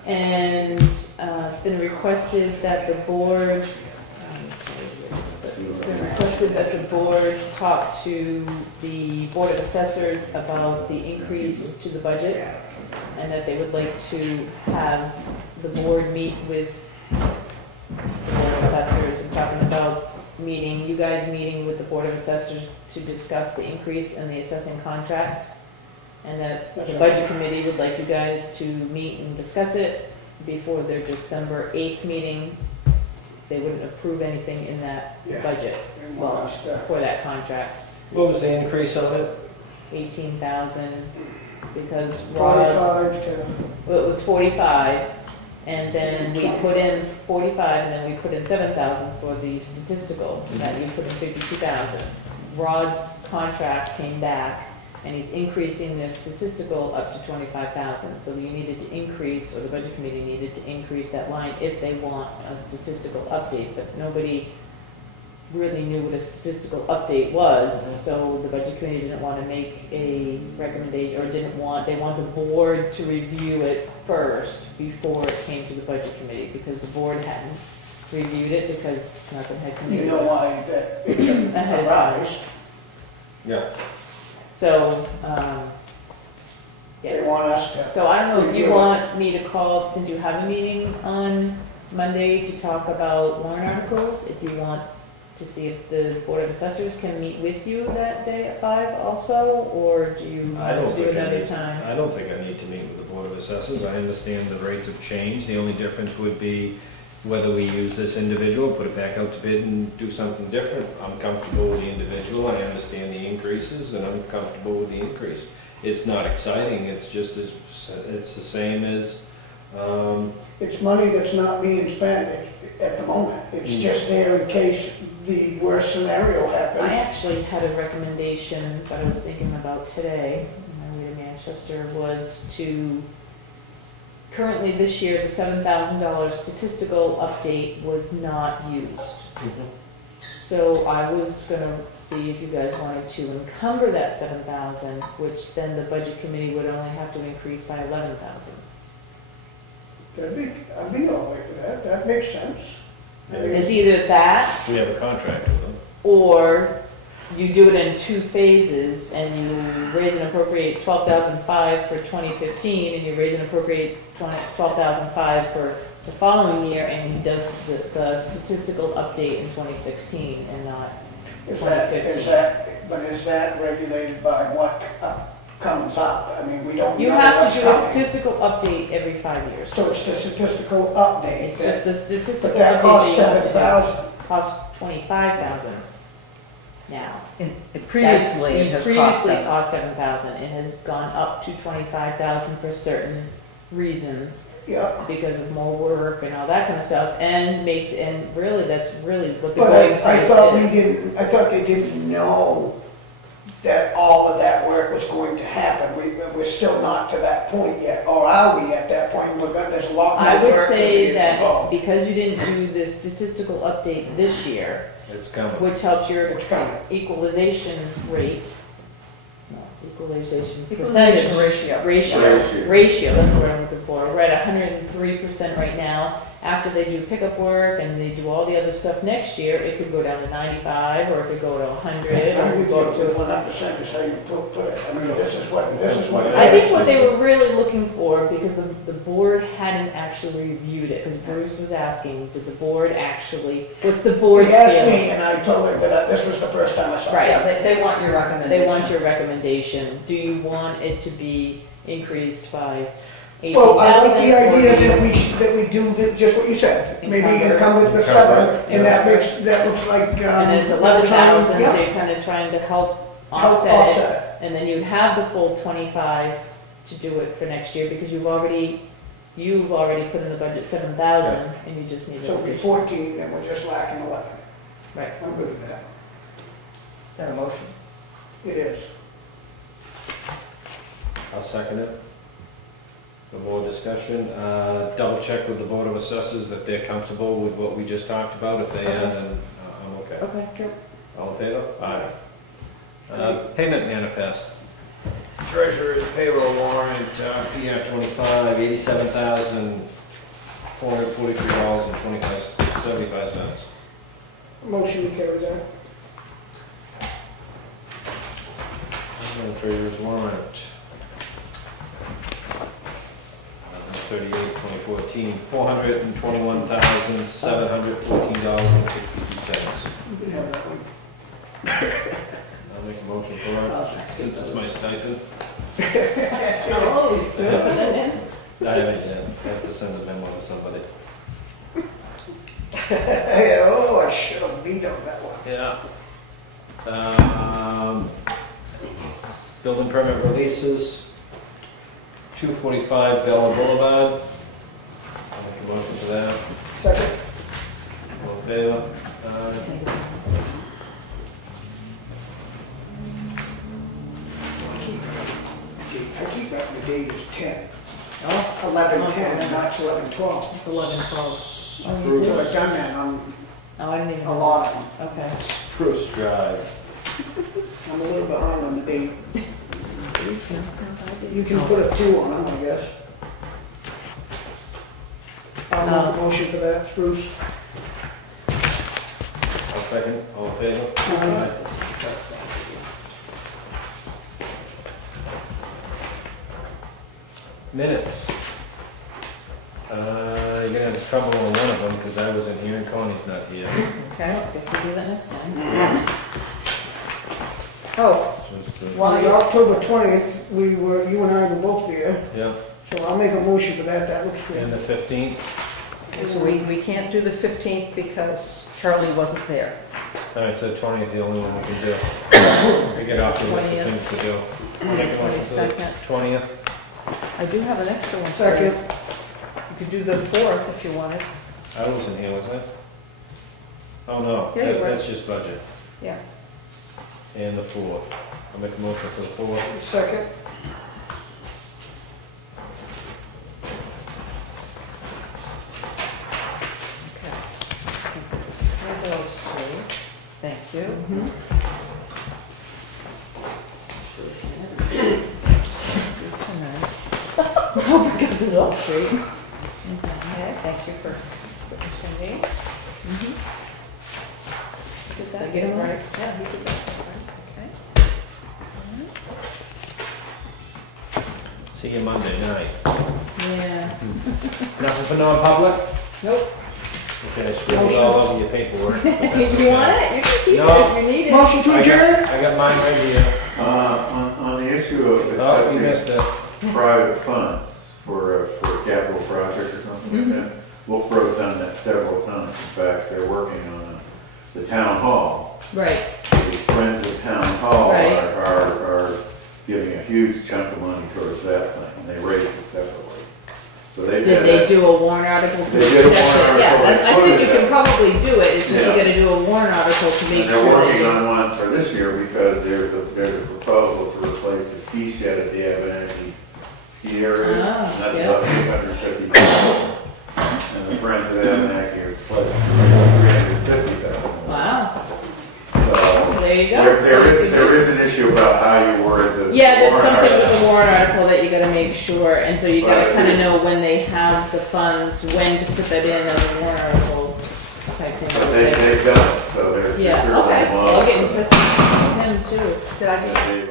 And it's been requested that the board, it's been requested that the board talk to the Board of Assessors about the increase to the budget, and that they would like to have the board meet with the Board of Assessors. I'm talking about you guys meeting with the Board of Assessors to discuss the increase in the assessing contract. And that the budget committee would like you guys to meet and discuss it before their December 8th meeting. They wouldn't approve anything in that Yeah. budget, well, for that contract. What was the increase on it? 18,000, because Rod's, 45 to, well, it was 45, and then we put in 45, and then we put in 7,000 for the statistical, that you put in 52,000. Rod's contract came back, and he's increasing the statistical up to 25,000. So you needed to increase, or the budget committee needed to increase that line if they want a statistical update, but nobody really knew what a statistical update was, so the budget committee didn't want to make a recommendation, or they want the board to review it first before it came to the budget committee, because the board hadn't reviewed it because nothing had come in. You know why that it's Ahead a of time. rise? Yeah. So, They yeah. want us to. So I don't know if you review it. want me to call, since you have a meeting on Monday to talk about warrant articles, if you want to see if the Board of Assessors can meet with you that day at 5 also, or do you I want don't to do think I another need, time? I don't think I need to meet with the Board of Assessors. I understand the rates have changed. The only difference would be whether we use this individual, put it back out to bid and do something different. I'm comfortable with the individual. I understand the increases and I'm comfortable with the increase. It's not exciting. It's just as, it's the same as, It's money that's not being spent at the moment. It's just there in case the worst scenario I happens. actually had a recommendation that I was thinking about today, on my way to Manchester, was to, currently this year, the $7,000 statistical update was not used. So I was gonna see if you guys wanted to encumber that 7,000, which then the budget committee would only have to increase by 11,000. I'd be all right with that. That makes sense. I mean, It's either that, we have a contract with them. or you do it in 2 phases, and you raise and appropriate 12,005 for 2015, and you raise and appropriate 12,005 for the following year, and he does the statistical update in 2016 and not 2015. But is that regulated by what comes up? I mean, we don't You know have what's to do a coming. statistical update every 5 years. So it's the statistical update. It's just the statistical But that update costs that you have to do. $7,000. Costs 25,000 now. Previously, it has cost Previously them. cost 7,000. It has gone up to 25,000 for certain reasons, Yeah. because of more work and all that kind of stuff, and really, that's really what the But going I price thought is. I thought they didn't know that all of that work was going to happen. We're still not to that point yet, or are we at that point? There's a lot I more would work say to that involved. because you didn't do the statistical update this year, It's coming. which helps your It's coming. equalization rate, no, equalization Equalization percentage. ratio. Ratio, that's what I'm looking for. We're at 103% right now. After they do pickup work and they do all the other stuff next year, it could go down to 95, or it could go to 100, or I'm it with could you go to to... the 100% is how you put it. I mean, this is what it I is. think what they were really looking for, because the board hadn't actually reviewed it, because Bruce was asking, did the board actually, what's the board's He asked feeling? me, and I told her that this was the first time I saw it. Right. Yeah, they want your recommendation. They want your recommendation. Do you want it to be increased by 18,000? Well, I like the or idea do you- that we do just what you said. Maybe Encumber. encumber the Encumber. 7, and that looks like. And then it's 11,000, so Yeah. you're kind of trying to help Help offset it. And then you'd have the full 25 to do it for next year, because you've already put in the budget 7,000, and you just need So it'll be it. 14, and we're just lacking 11. Right. I'm good with that. That a motion? It is. I'll second it. For more discussion, double check with the Board of Assessors that they're comfortable with what we just talked about. If they are, then I'm okay. Okay, good. All in favor? Aye. Payment manifest. Treasurer's payroll warrant, PR 25, $87,443.75. Motion to carry that. Treasurer's warrant. 38, 2014, $421,714.62. You can have that one. I'll make a motion for it, since it's my stipend. Oh, you threw that in? I haven't yet, I have to send a memo to somebody. Oh, I should have vetoed that one. Yeah. Building permit releases, 245 Bella Boulevard. I'll make a motion for that. Second. All in favor? I keep up the date as 10. Oh, 11/10, March 11/12. 11, 12. Oh, you So do? I've done that on Oh, I didn't even. a lot of them. Okay. Spruce Drive. I'm a little behind on the date. You can put a 2 on them, I guess. I'll make a motion for that, Spruce. I'll second, all in favor? Minutes. You're gonna have trouble on one of them, because I wasn't here and Connie's not here. Okay, guess we'll do that next time. Oh, Just, Well, the October 20th, you and I were both there, yeah, so I'll make a motion for that, that looks and good. the 15th. So we can't do the 15th because Charlie wasn't there. Alright, so 20th, the only one we can do. I get off the list of 20th. things to do. Make a motion for the 22nd. 20th. I do have an extra one. Second, You could do the 4th if you wanted. I wasn't here, was I? Oh, no, Yeah, you were. that's just budget. Yeah. And the 4th. I'll make a motion for the 4th. second, Okay. Have those three. Thank you. Oh, my God, this is all straight. Okay, thank you for putting Cindy. Did that Get 'em all? right? Yeah, he did that right, okay. See you Monday night. yeah. Nothing for non-public? Nope. Okay, I scribbled all over your paperwork. but that's If you okay. want it, you can keep No. it if you need it. motion to adjourn? I got mine right here. On the issue of Oh, you accepting missed it. private funds for a capital project or something like that, Wolfboro's done that several times. In fact, they're working on the town hall. Right. The Friends of Town Hall Right. are giving a huge chunk of money towards that thing, and they raised it separately. So they Did they do a warrant article to They did a accept warrant it? Yeah, article. I said you can probably do it, it's just you Yeah. gotta do a warrant article to make And they're sure that working you. on one for this year because there's a proposal to replace the ski shed at the Abenaki ski area. Ah, That's yeah. about $650,000. And the Friends of Abenaki are pledging $350,000. Wow, So there you go. there So you is, can there do- is an issue about how you word the. Yeah, there's warrant something with article. the warrant article that you gotta make sure, and so you gotta Right. kinda know when they have the funds, when to put that in as a warrant article type thing. But they've done it, so they're. Yeah, certainly okay, well, I'll get in monitoring touch with him too. Did I get it.